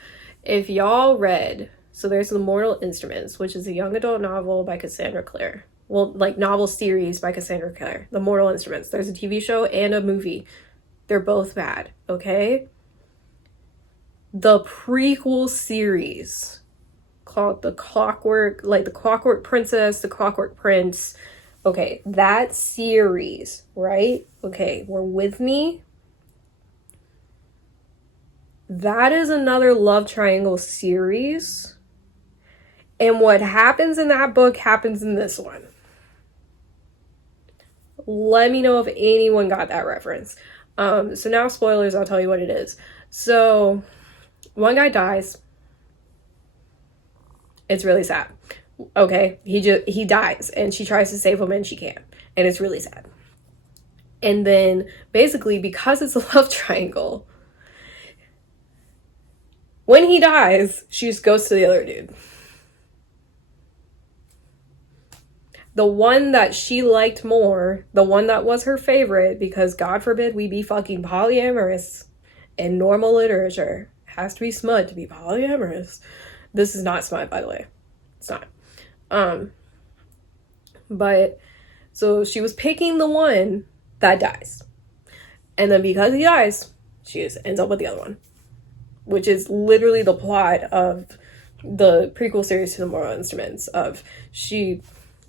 If y'all read, so there's The Mortal Instruments, which is a young adult novel by Cassandra Clare. Well, like, novel series by Cassandra Clare. The Mortal Instruments. There's a TV show and a movie. They're both bad, okay? The prequel series called The Clockwork Princess, The Clockwork Prince. Okay, that series, right? Okay, we're with me. That is another love triangle series. And what happens in that book happens in this one. Let me know if anyone got that reference. So now spoilers, I'll tell you what it is. So one guy dies. It's really sad. Okay, he dies and she tries to save him and she can't. And it's really sad. And then basically, because it's a love triangle, when he dies, she just goes to the other dude. The one that she liked more, the one that was her favorite, because God forbid we be fucking polyamorous in normal literature. It has to be smut to be polyamorous. This is not smut, by the way. It's not. But so she was picking the one that dies. And then because he dies, she just ends up with the other one. Which is literally the plot of the prequel series to The Mortal Instruments.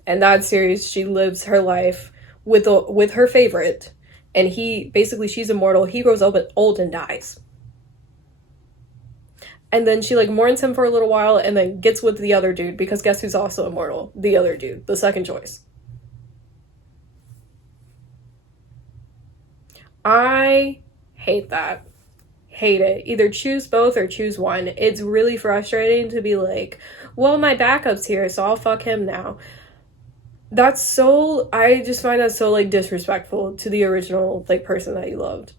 In that series, she lives her life with her favorite, and she's immortal. He grows up old and dies. And then she, like, mourns him for a little while and then gets with the other dude, because guess who's also immortal? The other dude, the second choice. I hate that. Hate it. Either choose both or choose one. It's really frustrating to be like, well, my backup's here, so I'll fuck him now. I just find that so, like, disrespectful to the original, like, person that you loved.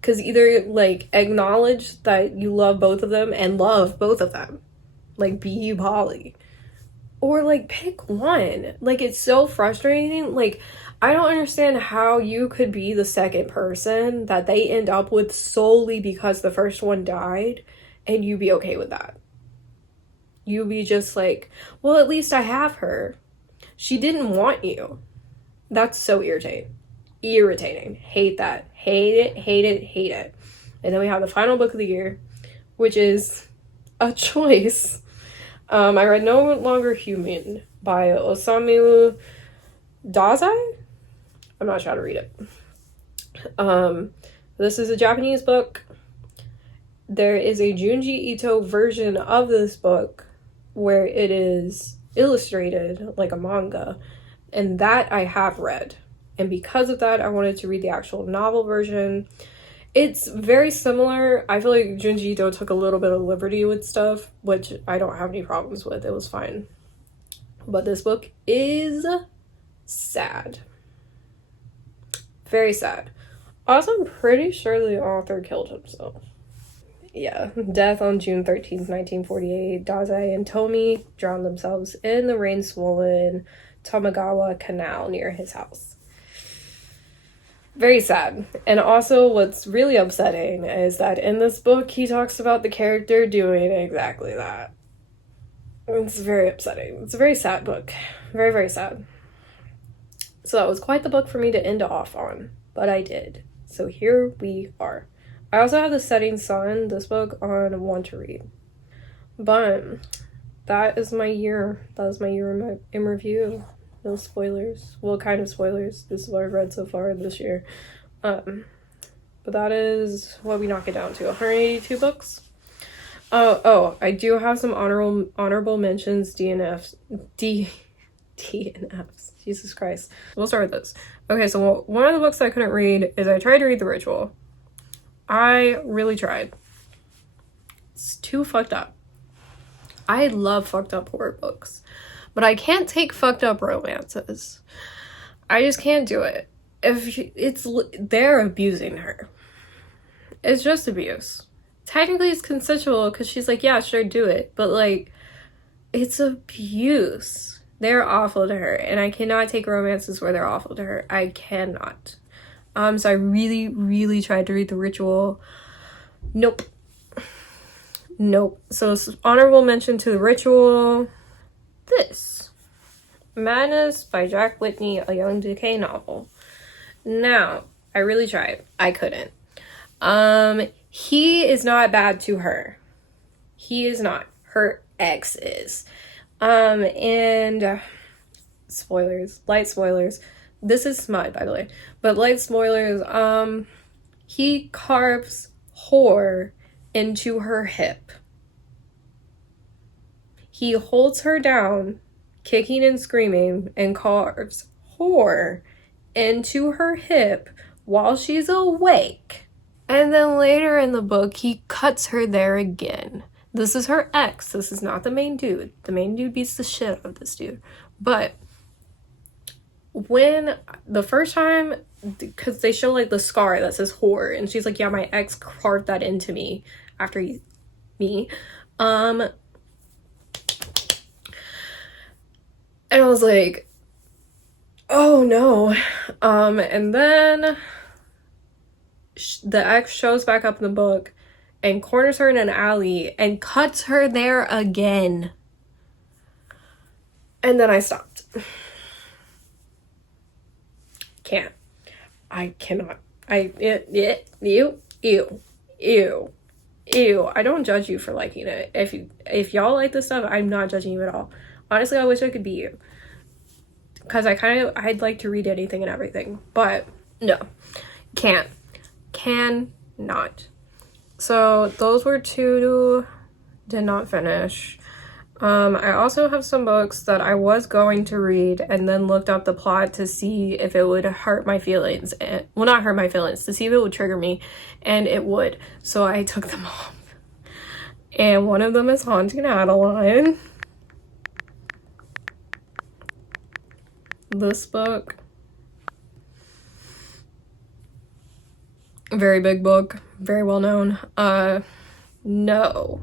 Because either, like, acknowledge that you love both of them and love both of them. Like, be poly. Or, like, pick one. Like, it's so frustrating. Like, I don't understand how you could be the second person that they end up with solely because the first one died, and you be okay with that. You be just like, well, at least I have her. She didn't want you. That's so irritating. Hate that. Hate it. And then we have the final book of the year, which is a choice. I read No Longer Human by Osamu Dazai. I'm not sure how to read it. This is a Japanese book. There is a Junji Ito version of this book where it is illustrated like a manga, and that I have read. And because of that, I wanted to read the actual novel version. It's very similar. I feel like Junji Ito took a little bit of liberty with stuff, which I don't have any problems with. It was fine. But this book is sad. Very sad. Also, I'm pretty sure the author killed himself. Yeah, death on June 13th, 1948. Dazai and Tomi drowned themselves in the rain-swollen Tamagawa Canal near his house. Very sad. And also, what's really upsetting is that in this book, he talks about the character doing exactly that. It's very upsetting. It's a very sad book. Very, very sad. So that was quite the book for me to end off on, but I did. So here we are. I also have The Setting Sun, this book, on Want to Read. But that is my year. That is my year in review. No spoilers. Well, kind of spoilers. This is what I've read so far this year. But that is what we knock it down to. 182 books. Oh, I do have some honorable mentions, DNFs. DNFs. Jesus Christ. We'll start with this. Okay, so one of the books I couldn't read is I tried to read The Ritual. I really tried. It's too fucked up. I love fucked up horror books, but I can't take fucked up romances. I just can't do it. They're abusing her. It's just abuse. Technically it's consensual because she's like, yeah, sure, do it. But like, it's abuse. They're awful to her, and I cannot take romances where they're awful to her. I cannot. So I really, really tried to read The Ritual. Nope. So honorable mention to The Ritual. This. Madness by Jack Whitney, a Young Decay novel. Now, I really tried. I couldn't. He is not bad to her. He is not. Her ex is. And spoilers. Light spoilers. This is smut, by the way. But light spoilers, he carves whore into her hip. He holds her down, kicking and screaming, and carves whore into her hip while she's awake. And then later in the book, he cuts her there again. This is her ex. This is not the main dude. The main dude beats the shit out of this dude. But when the first time, because they show like the scar that says whore, and she's like, yeah, my ex carved that into me after me. And I was like, oh no. And then the ex shows back up in the book and corners her in an alley and cuts her there again. And then I stopped. Can't. I cannot. Ew. I don't judge you for liking it. If y'all like this stuff, I'm not judging you at all. Honestly, I wish I could be you. Because I'd like to read anything and everything. But no. Can't. Cannot. So those were two did not finish. I also have some books that I was going to read and then looked up the plot to see if it would hurt my feelings. Well, not hurt my feelings, to see if it would trigger me, and it would. So I took them off. And one of them is Haunting Adeline. This book. Very big book. Very well known. No.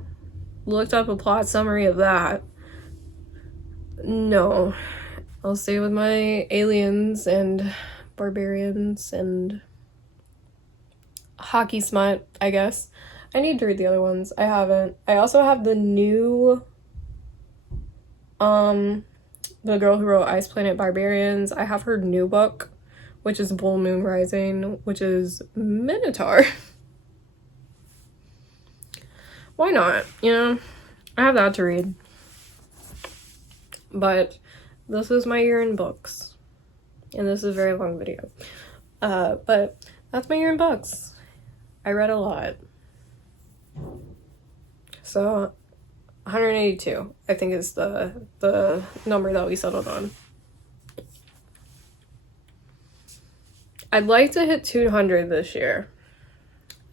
Looked up a plot summary of that. No. I'll stay with my aliens and barbarians and hockey smut, I guess. I need to read the other ones. I haven't. I also have the new the girl who wrote Ice Planet Barbarians. I have her new book, which is Bull Moon Rising, which is Minotaur. Why not? You know, I have that to read. But this is my year in books. And this is a very long video. But that's my year in books. I read a lot. So 182, I think, is the number that we settled on. I'd like to hit 200 this year.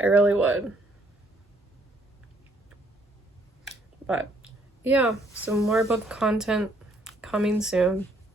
I really would. But yeah, some more book content coming soon.